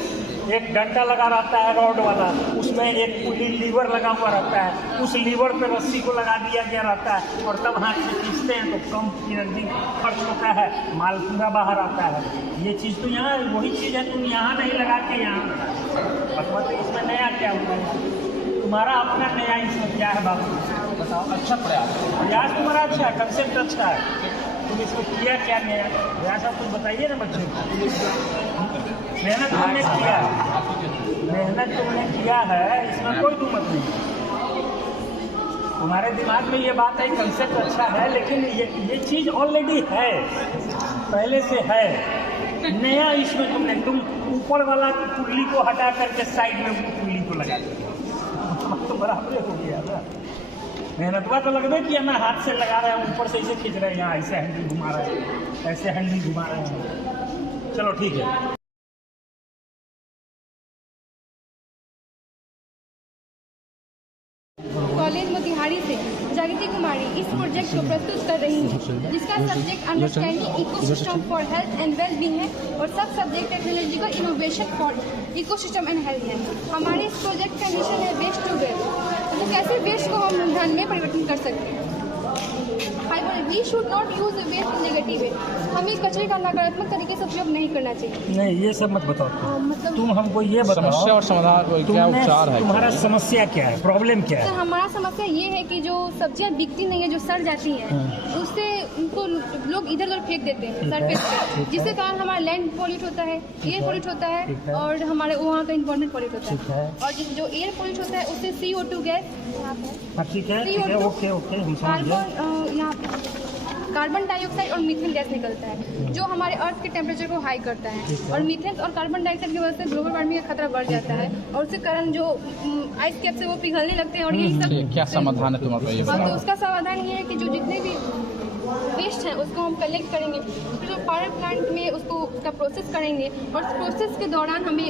एक डंडा लगा रहता है रॉड वाला, उसमें एक पुली लीवर लगा हुआ रहता है, उस लीवर पे रस्सी को लगा दिया गया रहता है, और तब हाथ से खींचते हैं तो कम एनर्जी खर्च होता है, माल पूरा बाहर आता है। ये चीज़ तो यहाँ वही चीज़ है, तुम यहाँ नहीं लगा के यहाँ मतलब इसमें नया क्या हुआ है? तुम्हारा अपना नया इसमें क्या है बाबू बताओ? अच्छा प्रयास तुम्हारा अच्छा है, कंसेप्ट अच्छा है, तुम इसको किया क्या नया प्रयास आप कुछ बताइए ना बच्चों को। मेहनत तुमने किया, मेहनत तुमने किया है, इसमें कोई दुमत नहीं। तुम्हारे दिमाग में ये बात है, कंसेप्ट अच्छा है, लेकिन ये चीज़ ऑलरेडी है, पहले से है। नया इसमें तुम ऊपर वाला पुल्ली को हटा करके साइड में पुल्ली को लगा दिया, तो बराबर हो गया ना। मेहनतवा तो लगभग किया ना, हाथ से लगा रहे हैं, ऊपर से इसे खींच रहे हैं, यहाँ ऐसे हैंडल घुमा रहे हैं, ऐसे हैंडल घुमा रहे हैं। चलो ठीक है। कॉलेज मोतिहारी से जागृति कुमारी इस प्रोजेक्ट को प्रस्तुत कर रही हैं, जिसका subject understanding ecosystem for health and well being है, और सब subject technological innovation for ecosystem and health है। हमारे इस प्रोजेक्ट का मिशन है वेस्ट टू वेल्थ, तो कैसे वेस्ट को हम धन में परिवर्तन कर सकते हैं। We should not use waste in negative way, हमें कचरे का नकारात्मक तरीके से उपयोग नहीं करना चाहिए। नहीं ये सब मत बताओ, मतलब तुम हमको ये बताओ समस्या और समाधान क्या उपचार है? तुम्हारा समस्या क्या है, प्रॉब्लम क्या सर है? हमारा समस्या ये है कि जो सब्जियां बिकती नहीं है, जो सड़ जाती हैं, उससे उनको लोग इधर उधर फेंक देते हैं सरफेस पे, जिसके कारण हमारा लैंड पॉल्यूट होता है, एयर पॉल्यूट होता है और हमारे वहाँ का इन्वायरमेंट पॉल्यूट होता है। और जो एयर पॉल्यूट होता है उससे CO2 गैस, ठीक है, ओके हम समझ गए। यहाँ पे कार्बन डाइऑक्साइड और मीथेन गैस निकलता है, जो हमारे अर्थ के टेम्परेचर को हाई करता है। और मीथेन और कार्बन डाइऑक्साइड की वजह से ग्लोबल वार्मिंग का खतरा बढ़ जाता है और उसके कारण जो आइस कैप से वो पिघलने लगते हैं और यही सब। क्या समाधान है तुम्हारा ये? तो उसका समाधान ये है कि जो जितने भी वेस्ट हैं उसको हम कलेक्ट करेंगे, फिर जो पावर प्लांट में उसका प्रोसेस करेंगे और उस प्रोसेस के दौरान हमें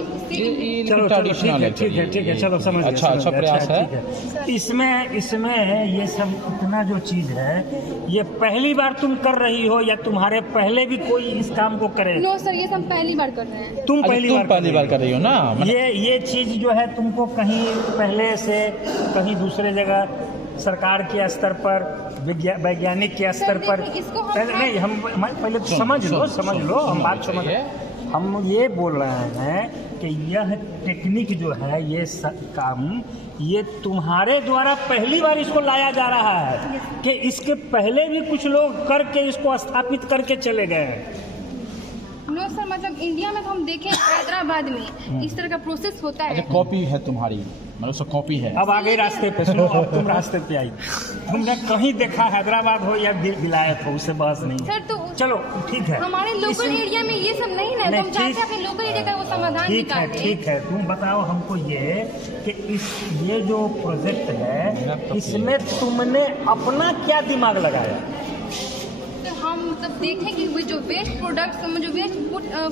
चलो ठीक है चलो समझ गए। अच्छा प्रयास है। इसमें ये सब इतना जो चीज है ये पहली बार तुम कर रही हो या तुम्हारे पहले भी कोई इस काम को करे? नो सर, ये सब पहली बार कर रहे हैं। तुम पहली बार कर रही हो ना? ये चीज जो है तुमको कहीं पहले से कहीं दूसरे जगह सरकार के स्तर पर वैज्ञानिक के स्तर पर नहीं, हम पहले समझ लो हम बात समझ। हम ये बोल रहे हैं कि यह टेक्निक जो है ये काम ये तुम्हारे द्वारा पहली बार इसको लाया जा रहा है कि इसके पहले भी कुछ लोग करके इसको स्थापित करके चले गए हैं? नो सर, मतलब इंडिया में तो हम देखें हैदराबाद में इस तरह का प्रोसेस होता है। कॉपी है तुम्हारी, मतलब सब कॉपी है। अब आगे रास्ते पे सुनो, अब तुम रास्ते पे आई, तुमने कहीं देखा हैदराबाद हो या विलायत हो, उससे बहस नहीं सर। तो चलो ठीक है, हमारे लोकल एरिया में ये सब नहीं ना, तो हम चाहते हैं अपने लोकल एरिया का वो समाधान निकालें। ठीक है, तुम बताओ हमको ये कि ये जो प्रोजेक्ट है इसमें तुमने अपना क्या दिमाग लगाया? हम मतलब देखें कि वो जो वेस्ट प्रोडक्ट्स, जो वेस्ट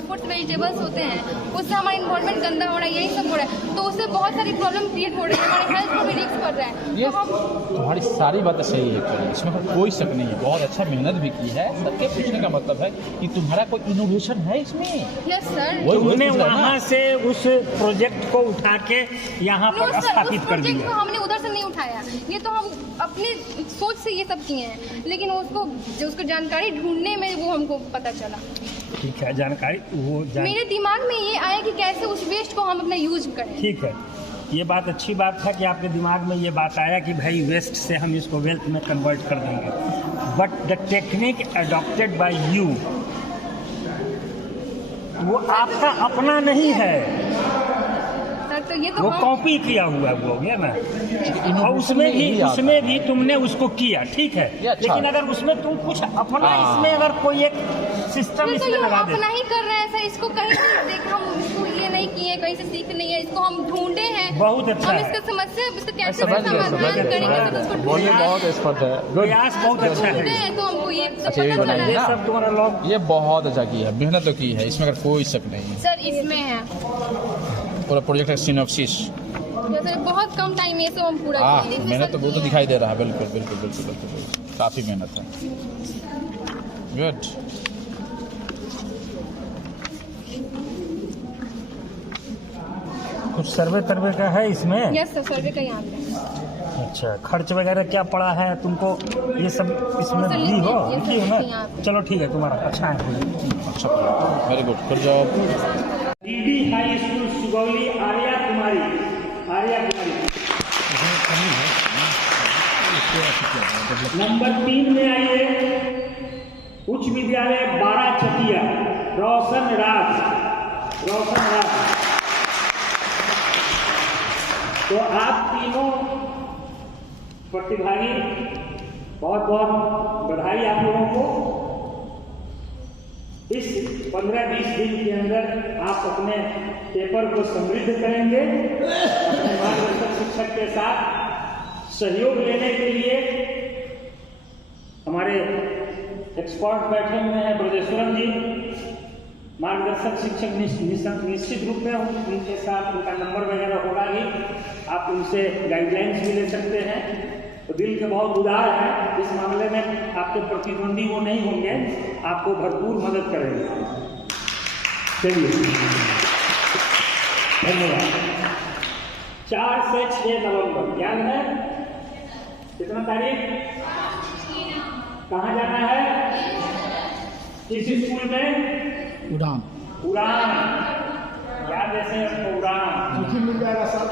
फूड वेजिटेबल्स होते हैं उससे हमारा इन्वायरमेंट गंदा हो रहा है, यही सब हो रहा है, तो उससे बहुत सारी प्रॉब्लम क्रिएट हो रही है, हमारे हेल्थ को भी रिस्क पड़ रहा है। ये तो हम तुम्हारी सारी बातें सही है, इसमें कोई शक नहीं है, बहुत अच्छा मेहनत भी की है। सबके पूछने का मतलब है कि तुम्हारा कोई इनोवेशन है इसमें? Yes sir. तुमने वहाँ से उस प्रोजेक्ट को उठा के यहाँ पर स्थापित कर दिया? को हमने उधर से नहीं उठाया, ये तो हम अपने सोच से ये सब किए हैं, लेकिन उसको जानकारी ढूंढने में वो हमको पता चला। ठीक है, जानकारी मेरे दिमाग में ये आया कि कैसे उस वेस्ट को हम अपना यूज करें। ठीक है, ये बात अच्छी बात है कि आपके दिमाग में ये बात आया कि भाई वेस्ट से हम इसको वेल्थ में कन्वर्ट कर देंगे, but the technique adopted by you वो आपका अपना नहीं है, तो ये तो वो कॉपी किया हुआ वो गया ना, और उसमें भी तुमने उसको किया, ठीक है। लेकिन अगर उसमें तुम कुछ अपना इसमें अगर कोई एक सिस्टम इसमें लगा दे, अपना ही कर रहे हैं सर, इसको कहीं से देख हम इसको ये नहीं किए, कहीं से सीख नहीं है, इसको हम ढूंढे हैं। बहुत अच्छा हम है, इसका समस्या इसका कैसे समाधान करेंगे, तो उसको बहुत एक्सपर्ट है, प्रयास बहुत अच्छा है, तो हमको ये सब तुम्हारा लोग ये बहुत अच्छा किया है, मेहनत तो की है, इसमें अगर कोई शक नहीं है सर। इसमें है पूरा प्रोजेक्ट का सिनॉप्सिस, बहुत कम टाइम में तो हम पूरा किए। मेहनत तो वो तो दिखाई दे रहा है, बिल्कुल काफ़ी मेहनत है। गुड। कुछ सर्वे का है इसमें? यस सर, सर्वे का यहाँ पे। अच्छा, खर्च वगैरह क्या पड़ा है तुमको, ये सब इसमें दी हो ना? चलो ठीक है, तुम्हारा अच्छा है, अच्छा very good, good job. DD high school Sugauli Arya Kumari number 3 में आइए, उच्च विद्यालय 12 चकिया, रोशन राज। तो आप तीनों प्रतिभागी बहुत बधाई आप लोगों को। इस 15-20 दिन के अंदर आप अपने पेपर को समृद्ध करेंगे। अपने मार्गदर्शक शिक्षक के साथ सहयोग लेने के लिए हमारे एक्सपर्ट बैठे हुए हैं, ब्रजेश्वरन जी, मार्गदर्शक शिक्षक निश्चित रूप में उनके साथ उनका नंबर वगैरह होगा ही, आप उनसे गाइडलाइंस भी ले सकते हैं। तो दिल के बहुत उदार है, इस मामले में आपके प्रतिद्वंदी वो नहीं होंगे, आपको भरपूर मदद करेंगे। चलिए, धन्यवाद। 4 से 6 नवंबर, याद है कितना तारीख? कहाँ जाना है? किस स्कूल में? उड़ान याद जैसे उड़ान चिट्ठी मिल जाएगा सर,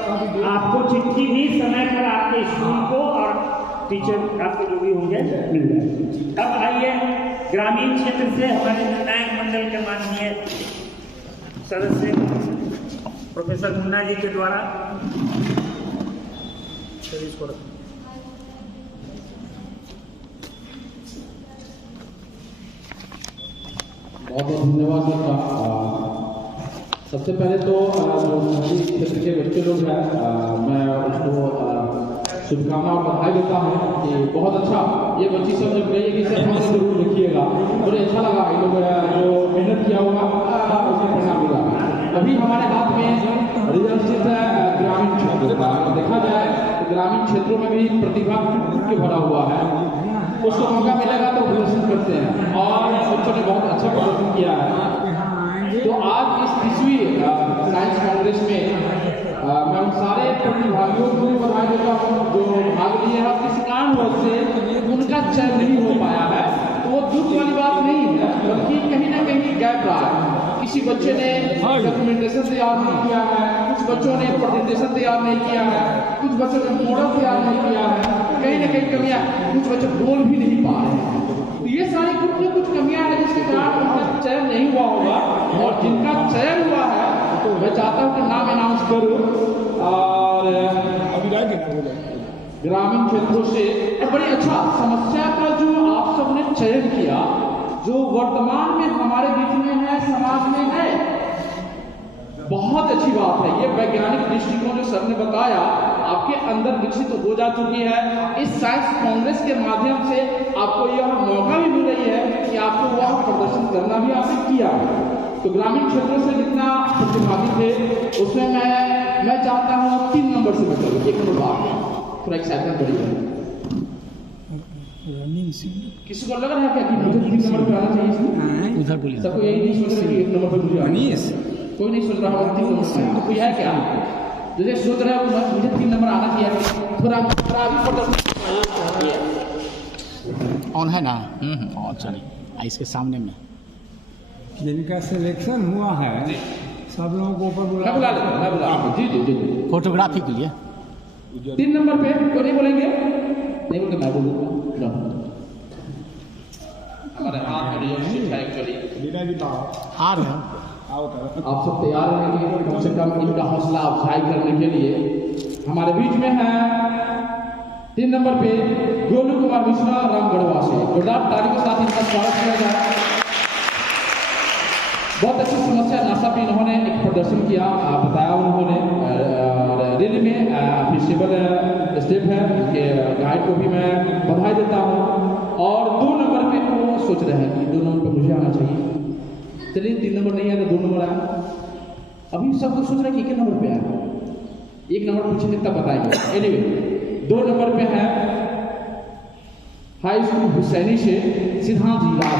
आपको चिट्ठी भी समय पर आपके स्कूल को और टीचर आपके जो भी होंगे मिल जाएगा। अब आइए ग्रामीण क्षेत्र से हमारे निर्णायक मंडल के माननीय सदस्य प्रोफेसर मुन्ना जी के द्वारा इसको रखें। बहुत बहुत धन्यवाद सर। सबसे पहले तो जो शहरी क्षेत्र के बच्चे लोग हैं मैं उसको शुभकामना और बधाई देता हूँ कि बहुत अच्छा ये बच्ची सब जब गई है कि सर हमसे जरूर लिखिएगा। मुझे अच्छा लगा ये लोग जो मेहनत किया होगा उसका परिणाम मिला। अभी हमारे हाथ में रिजल्ट स्थित है ग्रामीण क्षेत्र का। देखा जाए तो ग्रामीण क्षेत्रों में भी प्रतिभा के भरा हुआ है, उसको मौका मिलेगा तो प्रदर्शन करते हैं और बच्चों ने बहुत अच्छा प्रदर्शन किया है। तो आज इस 30वीं साइंस कांग्रेस में मैं उन सारे प्रतिभागियों को बधाई देता हूँ जो भाग लिए हैं। किसी कारणवश से उनका चयन नहीं हो पाया है तो वो दुख वाली बात नहीं है, बल्कि कहीं ना कहीं गैप रहा है। किसी बच्चे ने डॉक्यूमेंटेशन तैयार नहीं किया है, कुछ बच्चों ने प्रेजेंटेशन तैयार नहीं किया है, कुछ बच्चों ने मॉडल तैयार नहीं किया है, कहीं ना कहीं कमियां, कुछ बच्चे बोल भी नहीं पा रहे हैं। तो ये सारी कुछ न कुछ कमियां हैं जिसके कारण उनका चयन नहीं हुआ होगा। और जिनका चयन हुआ है तो मैं चाहता हूँ कि नाम अनाउंस करूँ। और ग्रामीण क्षेत्रों से बड़ी अच्छा समस्या का जो आप सबने चयन किया, जो वर्तमान में हमारे बीच में है, समाज में है, बहुत अच्छी बात है। ये वैज्ञानिक दृष्टिकोण जो सर ने बताया आपके अंदर विकसित हो जा चुकी है। इस साइंस कांग्रेस के माध्यम से आपको यह मौका भी मिल रही है कि आपको वह प्रदर्शन करना भी आपने किया है। तो ग्रामीण क्षेत्रों से जितना प्रतिभागी थे उसमें मैं चाहता हूँ 3 नंबर से मैं चलूँ, 1 नंबर बाद थोड़ा एक्साइटमेंट बढ़ी है। किसी को लग रहा है क्या कि मुझे 3 नंबर पे आना चाहिए? उधर बोलिए। सबको यही नहीं सोच रहे कि 1 नंबर पे मुझे कोई नहीं सोच रहा होगा 3 नंबर तो कोई है क्या जैसे सोच रहे हो मुझे 3 नंबर आना चाहिए? थोड़ा भी ऑन है ना? और चलिए इसके सामने में जिनका सिलेक्शन हुआ है सब लोगों को ऊपर बुला जी जी जी फोटोग्राफी के लिए 3 नंबर पे कोई नहीं बोलेंगे? नहीं बोलते मैं बोलूँगा। हमारे हाथ में रिजल्ट है एक्चुअली आ रहे हैं। आप सब तैयार रहेंगे कम से कम इनका हौसला अफजाई करने के लिए। हमारे बीच में है 3 नंबर पे गोलू कुमार मिश्रा रामगढ़वा से। जोरदार ताली के साथ इनका स्वागत किया जाए। बहुत अच्छी समस्या नासा पे इन्होंने एक प्रदर्शन किया, बताया उन्होंने रैली में अप्रिशिएबल स्टेप है। उनके गाइड को भी मैं बधाई देता हूँ। और 2 नंबर पे वो सोच रहे हैं कि 2 नंबर पे मुझे आना चाहिए। चलिए 3 नंबर नहीं आया तो 2 नंबर आया। अभी सब कुछ सोच रहे हैं कि 1 नंबर पे आया, 1 नंबर पूछेंगे तब बताएंगे। एनीवे 2 नंबर पे है हाई स्कूल हुसैनी से सिद्धांत जी लाल।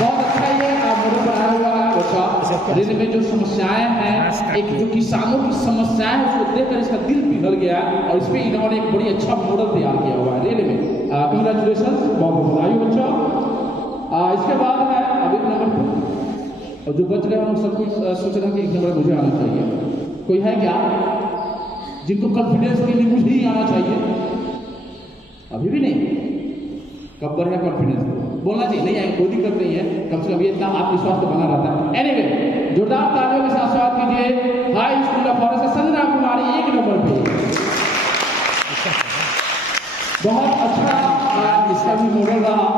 बहुत अच्छा ये मॉडल बनाया हुआ है बच्चा। रेल में जो समस्याएं हैं, एक जो किसानों की समस्याएं है उसको देखकर इसका दिल पिघल गया और इस पर इन्होंने एक बड़ी अच्छा मॉडल तैयार किया हुआ है रेल में। कंग्रेचुलेशन, बहुत बधाई हो बच्चा। इसके बाद है अब 1 नंबर पर और जो बच रहे हैं सब कुछ सोच रहे हैं कि 1 नंबर मुझे आना चाहिए। कोई है क्या जिनको कॉन्फिडेंस के लिए मुझे ही आना चाहिए? अभी भी नहीं। कब बढ़ रहा कॉन्फिडेंस? बोलना चाहिए। नहीं आएंगे कोई दिक्कत नहीं है, कम से कम ये इतना आत्मविश्वास तो बना रहता है। एनीवे जोरदार तालियों के साथ स्वागत कीजिए high school of forest Sanjana Kumari 1 number पे। बहुत अच्छा इसका भी मॉडल रहा।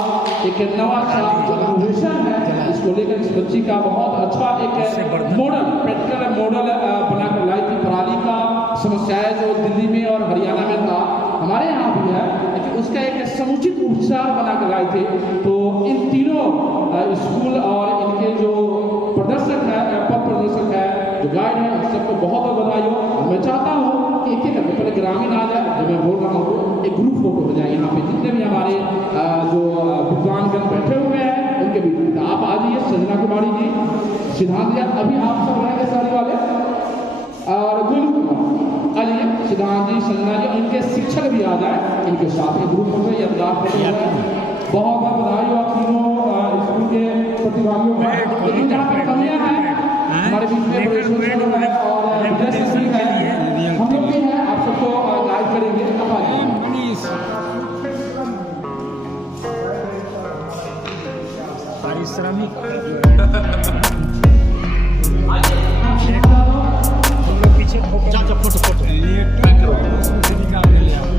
एक नवा जो इनोवेशन है इसको लेकर इस बच्ची का बहुत अच्छा एक मॉडल प्रैक्टिकल मॉडल बनाकर लाई थी। पराली का समस्याएं जो दिल्ली में और हरियाणा में था, हमारे यहाँ भी है, लेकिन उसका एक समुचित उपचार बना कर लाए थे। तो इन तीनों स्कूल और इनके जो प्रदर्शक है, पथ प्रदर्शक है, जो गाइड है, उन सबको बहुत बहुत बधाई हो। और मैं चाहता हूँ कि एक करके पहले ग्रामीण आ जाए, जब मैं बोल रहा हूँ तो एक ग्रुप फोटो हो जाए यहाँ पे जितने भी हमारे जो विद्वानगण बैठे हुए हैं उनके बीच। आप आ जाइए, संजना कुमारी जी, सिद्धांत जी, अभी आप सब रहेंगे सारी वाले और गोलू कुमार आ जाइए, सिद्धांत जी, संजना जी, इनके शिक्षक भी आ जाए, इनके साथ में ग्रुप फोटो या बहुत बहुत बधाई हो आप तीनों स्कूल के प्रतिभागियों को। लेकिन जहाँ पर कमियाँ हैं हमारे बीच में और हम लोग भी हैं, आप सबको गाइड करेंगे। अब आ जाइए। श्रमिक हम लोग पीछे फोटो निकाल के ले आओ।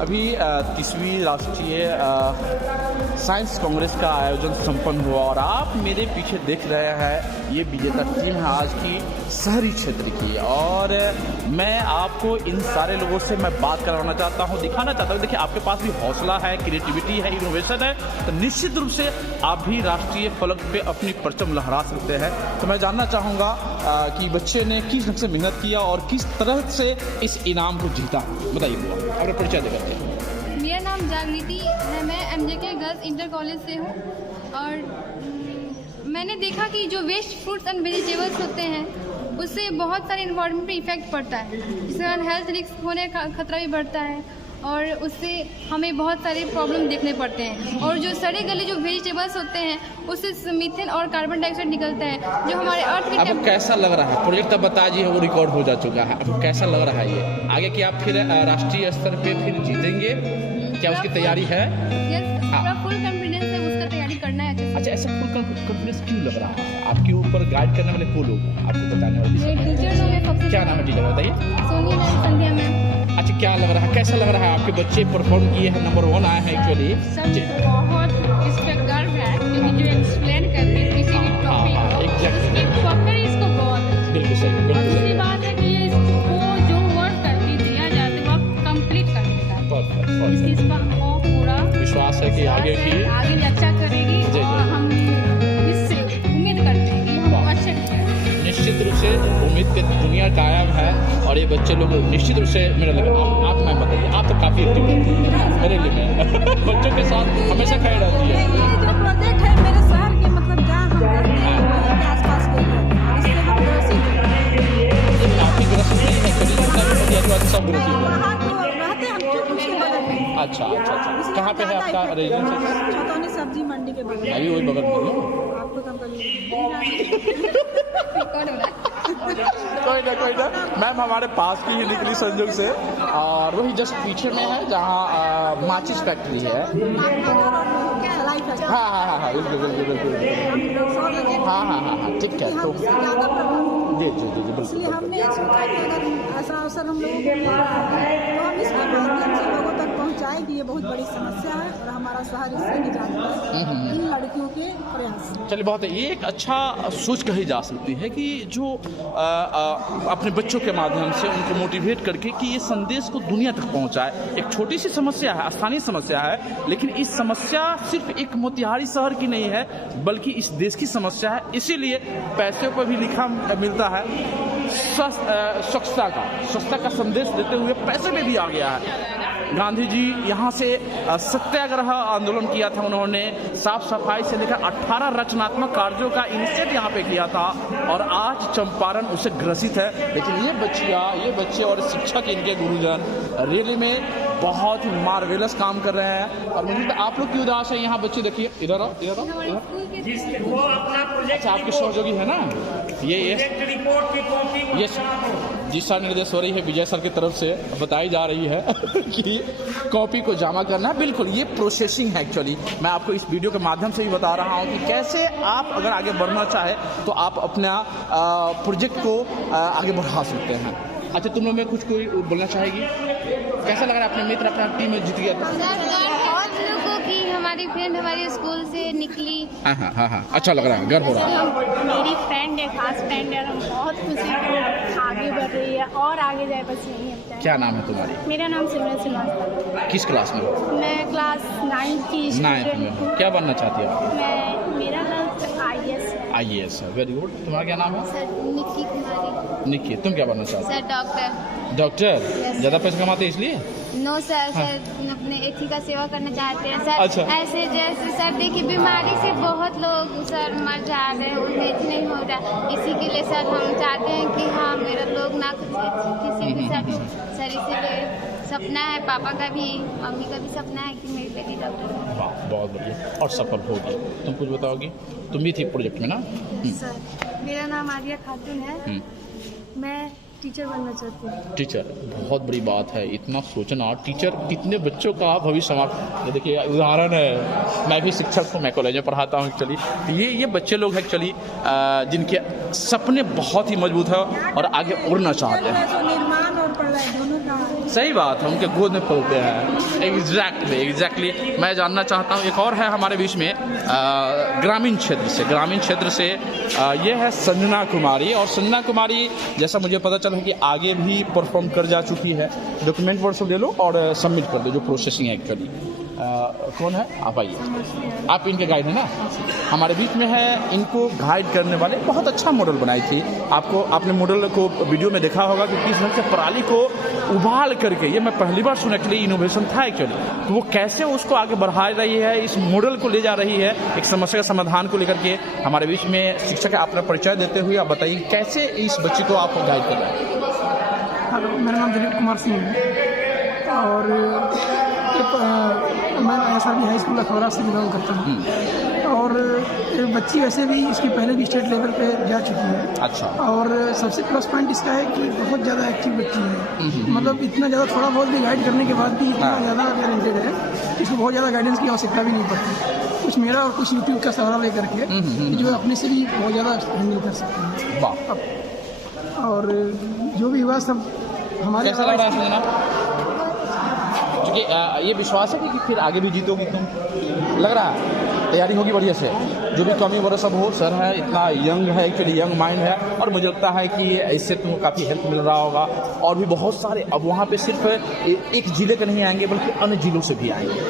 अभी 30वीं राष्ट्रीय साइंस कांग्रेस का आयोजन संपन्न हुआ और आप मेरे पीछे देख रहे हैं ये विजेता टीम है आज की शहरी क्षेत्र की। और मैं आपको इन सारे लोगों से मैं बात करवाना चाहता हूँ, दिखाना चाहता हूँ। देखिए, आपके पास भी हौसला है, क्रिएटिविटी है, इनोवेशन है, तो निश्चित रूप से आप भी राष्ट्रीय फलक पे अपनी परचम लहरा सकते हैं। तो मैं जानना चाहूँगा कि बच्चे ने किस ढंग से मेहनत किया और किस तरह से इस इनाम को जीता। बताइए बुआ, अपना परिचय दे करते हैं। मेरा नाम जागृति है, मैं MJK गर्ल्स इंटर कॉलेज से हूँ। और मैंने देखा कि जो वेस्ट फ्रूट्स एंड वेजिटेबल्स होते हैं उससे बहुत सारे इन्वायरमेंट पे इफेक्ट पड़ता है, जिसके कारण हेल्थ रिस्क होने का खतरा भी बढ़ता है और उससे हमें बहुत सारे प्रॉब्लम देखने पड़ते हैं। और जो सड़े गले जो वेजिटेबल्स होते हैं उससे मीथेन और कार्बन डाइऑक्साइड निकलता है जो हमारे अर्थ के अब कैसा लग रहा है प्रोजेक्ट? अब बता जी, वो रिकॉर्ड हो जा चुका है, अब कैसा लग रहा है ये आगे कि आप फिर राष्ट्रीय स्तर पे फिर जीतेंगे? क्या उसकी तैयारी है? पूरा फुल कॉन्फिडेंस है, उसका तैयारी करना है। अच्छा, ऐसा फुल कॉन्फिडेंस क्यों लग रहा है? आपके ऊपर गाइड करने वाले को लोग, आपको बताने वाले टीचर लोग हैं सबसे। क्या नाम है टीचर, बताइए। सोनी मैम, संध्या मैम। अच्छा, क्या लग रहा है, कैसा लग रहा है? आपके बच्चे परफॉर्म किए हैं, नंबर 1 आए हैं एक्चुअली। बहुत इस पर गर्व है क्योंकि जो एक्सप्लेन करते हैं किसी भी टॉपिक को पकड़ इसको बहुत बिल्कुल सही, बिल्कुल दूसरी सही। बात है कि इसको जो वर्क करके दिया जाता है वो आप कंप्लीट कर देता है। परफेक्ट, इस चीज़ पर हमको पूरा विश्वास है कि आगे भी आगे भी अच्छा करेगी जी, जी। और हम इससे उम्मीद करते हैं कि हम अच्छा करेंगे। निश्चित रूप से उम्मीद की दुनिया कायम है और ये बच्चे लोग निश्चित रूप से मेरा लगा। आप मैं बताइए, आप तो काफ़ी एक्टिव रहती है मेरे लिए में बच्चों के साथ हमेशा खड़ी रहती है। ये जो प्रोजेक्ट है मेरे शहर के मतलब जहाँ हम रहते हैं वहीं के आसपास के इससे हम ग्रसित हैं। आपकी ग्रसित नहीं है कभी सब ग्रसित है। वहाँ तो रहते हैं हम क्यों उसके बगल में। अच्छा अच्छा अच्छा, कहाँ पे है आपका रेजिडेंस? छतौनी सब्जी मंडी के बगल में। मैं भी वही बगल में हूँ। आपको तो हम कोई ना मैम हमारे पास की ही निकली संजोग से, और वही जस्ट पीछे में है जहाँ माचिस फैक्ट्री है। हाँ बिल्कुल हाँ ठीक है। तो जी बिल्कुल। हमने सोचा कि अगर ऐसा अवसर हम लोगों को मिल रहा है तो हम इसके माध्यम से लोगों तक पहुँचाएं कि ये बहुत बड़ी समस्या है और हमारा शहर इससे निजात पाए इन लड़कियों के प्रयास। चलिए, बहुत है, ये एक अच्छा सोच कही जा सकती है कि जो अपने बच्चों के माध्यम से उनको मोटिवेट करके कि ये संदेश को दुनिया तक पहुंचाए। एक छोटी सी समस्या है, स्थानीय समस्या है, लेकिन इस समस्या सिर्फ एक मोतिहारी शहर की नहीं है बल्कि इस देश की समस्या है। इसीलिए पैसे पर भी लिखा मिलता है स्वच्छता का संदेश देते हुए पैसे में भी आ गया है। गांधी जी यहाँ से सत्याग्रह आंदोलन किया था, उन्होंने साफ सफाई से लेकर 18 रचनात्मक कार्यों का इनिशिएट यहाँ पे किया था और आज चंपारण उसे ग्रसित है। लेकिन ये बच्चे और शिक्षक, इनके गुरुजन रियली में बहुत ही मार्वेलस काम कर रहे हैं। और मुझे आप लोग की उदास है, यहाँ बच्चे देखिए, इधर आओ। अच्छा, आपके सहयोगी है ना ये दिशा निर्देश हो रही है विजय सर की तरफ से, बताई जा रही है कि कॉपी को जमा करना है। बिल्कुल ये प्रोसेसिंग है एक्चुअली। मैं आपको इस वीडियो के माध्यम से भी बता रहा हूँ कि कैसे आप अगर आगे बढ़ना चाहे तो आप अपना प्रोजेक्ट को आगे बढ़ा सकते हैं। अच्छा, तुम लोग में कुछ कोई बोलना चाहेगी? कैसा लग रहा है अपने मित्र अपना टीम में जीत गया? बहुत लोगों की हमारी फ्रेंड हमारे स्कूल से निकली। हाँ हाँ हाँ हाँ, अच्छा लग रहा है, गर्व हो रहा है। मेरी फ्रेंड है, खास फ्रेंड है, हम बहुत खुशी हैं आगे बढ़ रही है और आगे जाए, बस यही होता है। क्या नाम है तुम्हारी? मेरा नाम सिमरन श्रीवास्तव। किस क्लास में हो? मैं क्लास 9 की 9th में हो। क्या बनना चाहती हो? मेरा लक्ष्य IAS है। IAS है, वेरी गुड। तुम्हारा क्या नाम है? सर निक्की कुमारी। निक्की, तुम क्या बनना चाहती सर डॉक्टर। हो? डॉक्टर? Yes. ज़्यादा पैसे कमाते हैं इसलिए? नो सर, सर अपने एथी का सेवा करना चाहते हैं सर। अच्छा। ऐसे जैसे सर देखिए बीमारी से बहुत लोग सर मर जा रहे हैं, उन्हें एथी नहीं हो रहा, इसी के लिए सर हम चाहते हैं कि हाँ मेरा लोग ना किसी भी सर इसीलिए सपना है, पापा का भी मम्मी का भी सपना है कि मेरी बेटी डॉक्टर हो। वाह, बहुत बढ़िया, और सफल होगी। तुम कुछ बताओगी? तुम भी थी प्रोजेक्ट में ना? सर मेरा नाम आलिया खातून है, मैं टीचर बनना चाहती हूँ। टीचर, बहुत बड़ी बात है, इतना सोचना। टीचर कितने बच्चों का भविष्य ये देखिए उदाहरण है। मैं भी शिक्षक हूँ, मैं कॉलेज में पढ़ाता हूँ एक्चुअली। तो ये बच्चे लोग एक्चुअली जिनके सपने बहुत ही मजबूत है और आगे उड़ना चाहते हैं। निर्माण और पढ़ाई दोनों का सही बात है, उनके गोद में पलते हैं। एग्जैक्टली। मैं जानना चाहता हूँ, एक और है हमारे बीच में ग्रामीण क्षेत्र से ये है संजना कुमारी। और संजना कुमारी जैसा मुझे पता चला है कि आगे भी परफॉर्म कर जा चुकी है। डॉक्यूमेंट वर्ड ले लो और सबमिट कर दो, जो प्रोसेसिंग है एक्चुअली। कौन है? आप आइए। आप इनके गाइड हैं ना? हमारे बीच में है, इनको गाइड करने वाले। बहुत अच्छा मॉडल बनाई थी। आपने मॉडल को वीडियो में देखा होगा कि किस ढंग से पराली को उबाल करके, ये मैं पहली बार सुना, एक्चुअली इनोवेशन था एक्चुअली। तो वो कैसे उसको आगे बढ़ा रही है, इस मॉडल को ले जा रही है एक समस्या का समाधान को लेकर के। हमारे बीच में शिक्षक है, अपना परिचय देते हुए आप बताइए कैसे इस बच्चे को आप गाइड कर रहे हैं। हेलो, मेरा नाम दिलीप कुमार सिंह है और मैं SRB हाई स्कूल लखौरा से बिलोंग करता हूँ। और एक बच्ची वैसे भी इसकी पहले भी स्टेट लेवल पे जा चुकी है। अच्छा। और सबसे प्लस पॉइंट इसका है कि बहुत ज़्यादा एक्टिव बच्ची है। मतलब इतना ज़्यादा, थोड़ा बहुत भी गाइड करने के बाद भी इतना ज़्यादा टैलेंटेड है, इसको बहुत ज़्यादा गाइडेंस की आवश्यकता भी नहीं पड़ती। कुछ मेरा और कुछ यूट्यूब का सहारा लेकर के जो अपने से भी बहुत ज़्यादा हैंडल कर सकते हैं। वाह। और जो भी हुआ सब हमारे कैसा लग रहा है? क्योंकि ये विश्वास है कि फिर आगे भी जीतोगी तुम, लग रहा है तैयारी होगी बढ़िया से। जो भी कमी वो सब हो, सर है इतना यंग है, एक्चुअली यंग माइंड है, और मुझे लगता है कि इससे तुमको काफ़ी हेल्प मिल रहा होगा। और भी बहुत सारे अब वहाँ पे सिर्फ एक जिले के नहीं आएंगे बल्कि अन्य जिलों से भी आएंगे।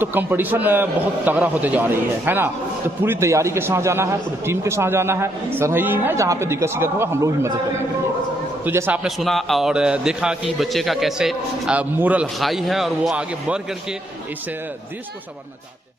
तो कंपटीशन बहुत तगड़ा होते जा रही है ना? तो पूरी तैयारी के साथ जाना है, पूरी टीम के साथ जाना है। सर ही है, जहाँ पे दिक्कत शिकत होगा हम लोग भी मदद करेंगे। तो जैसा आपने सुना और देखा कि बच्चे का कैसे मोरल हाई है और वो आगे बढ़ करके इस देश को संवारना चाहते हैं।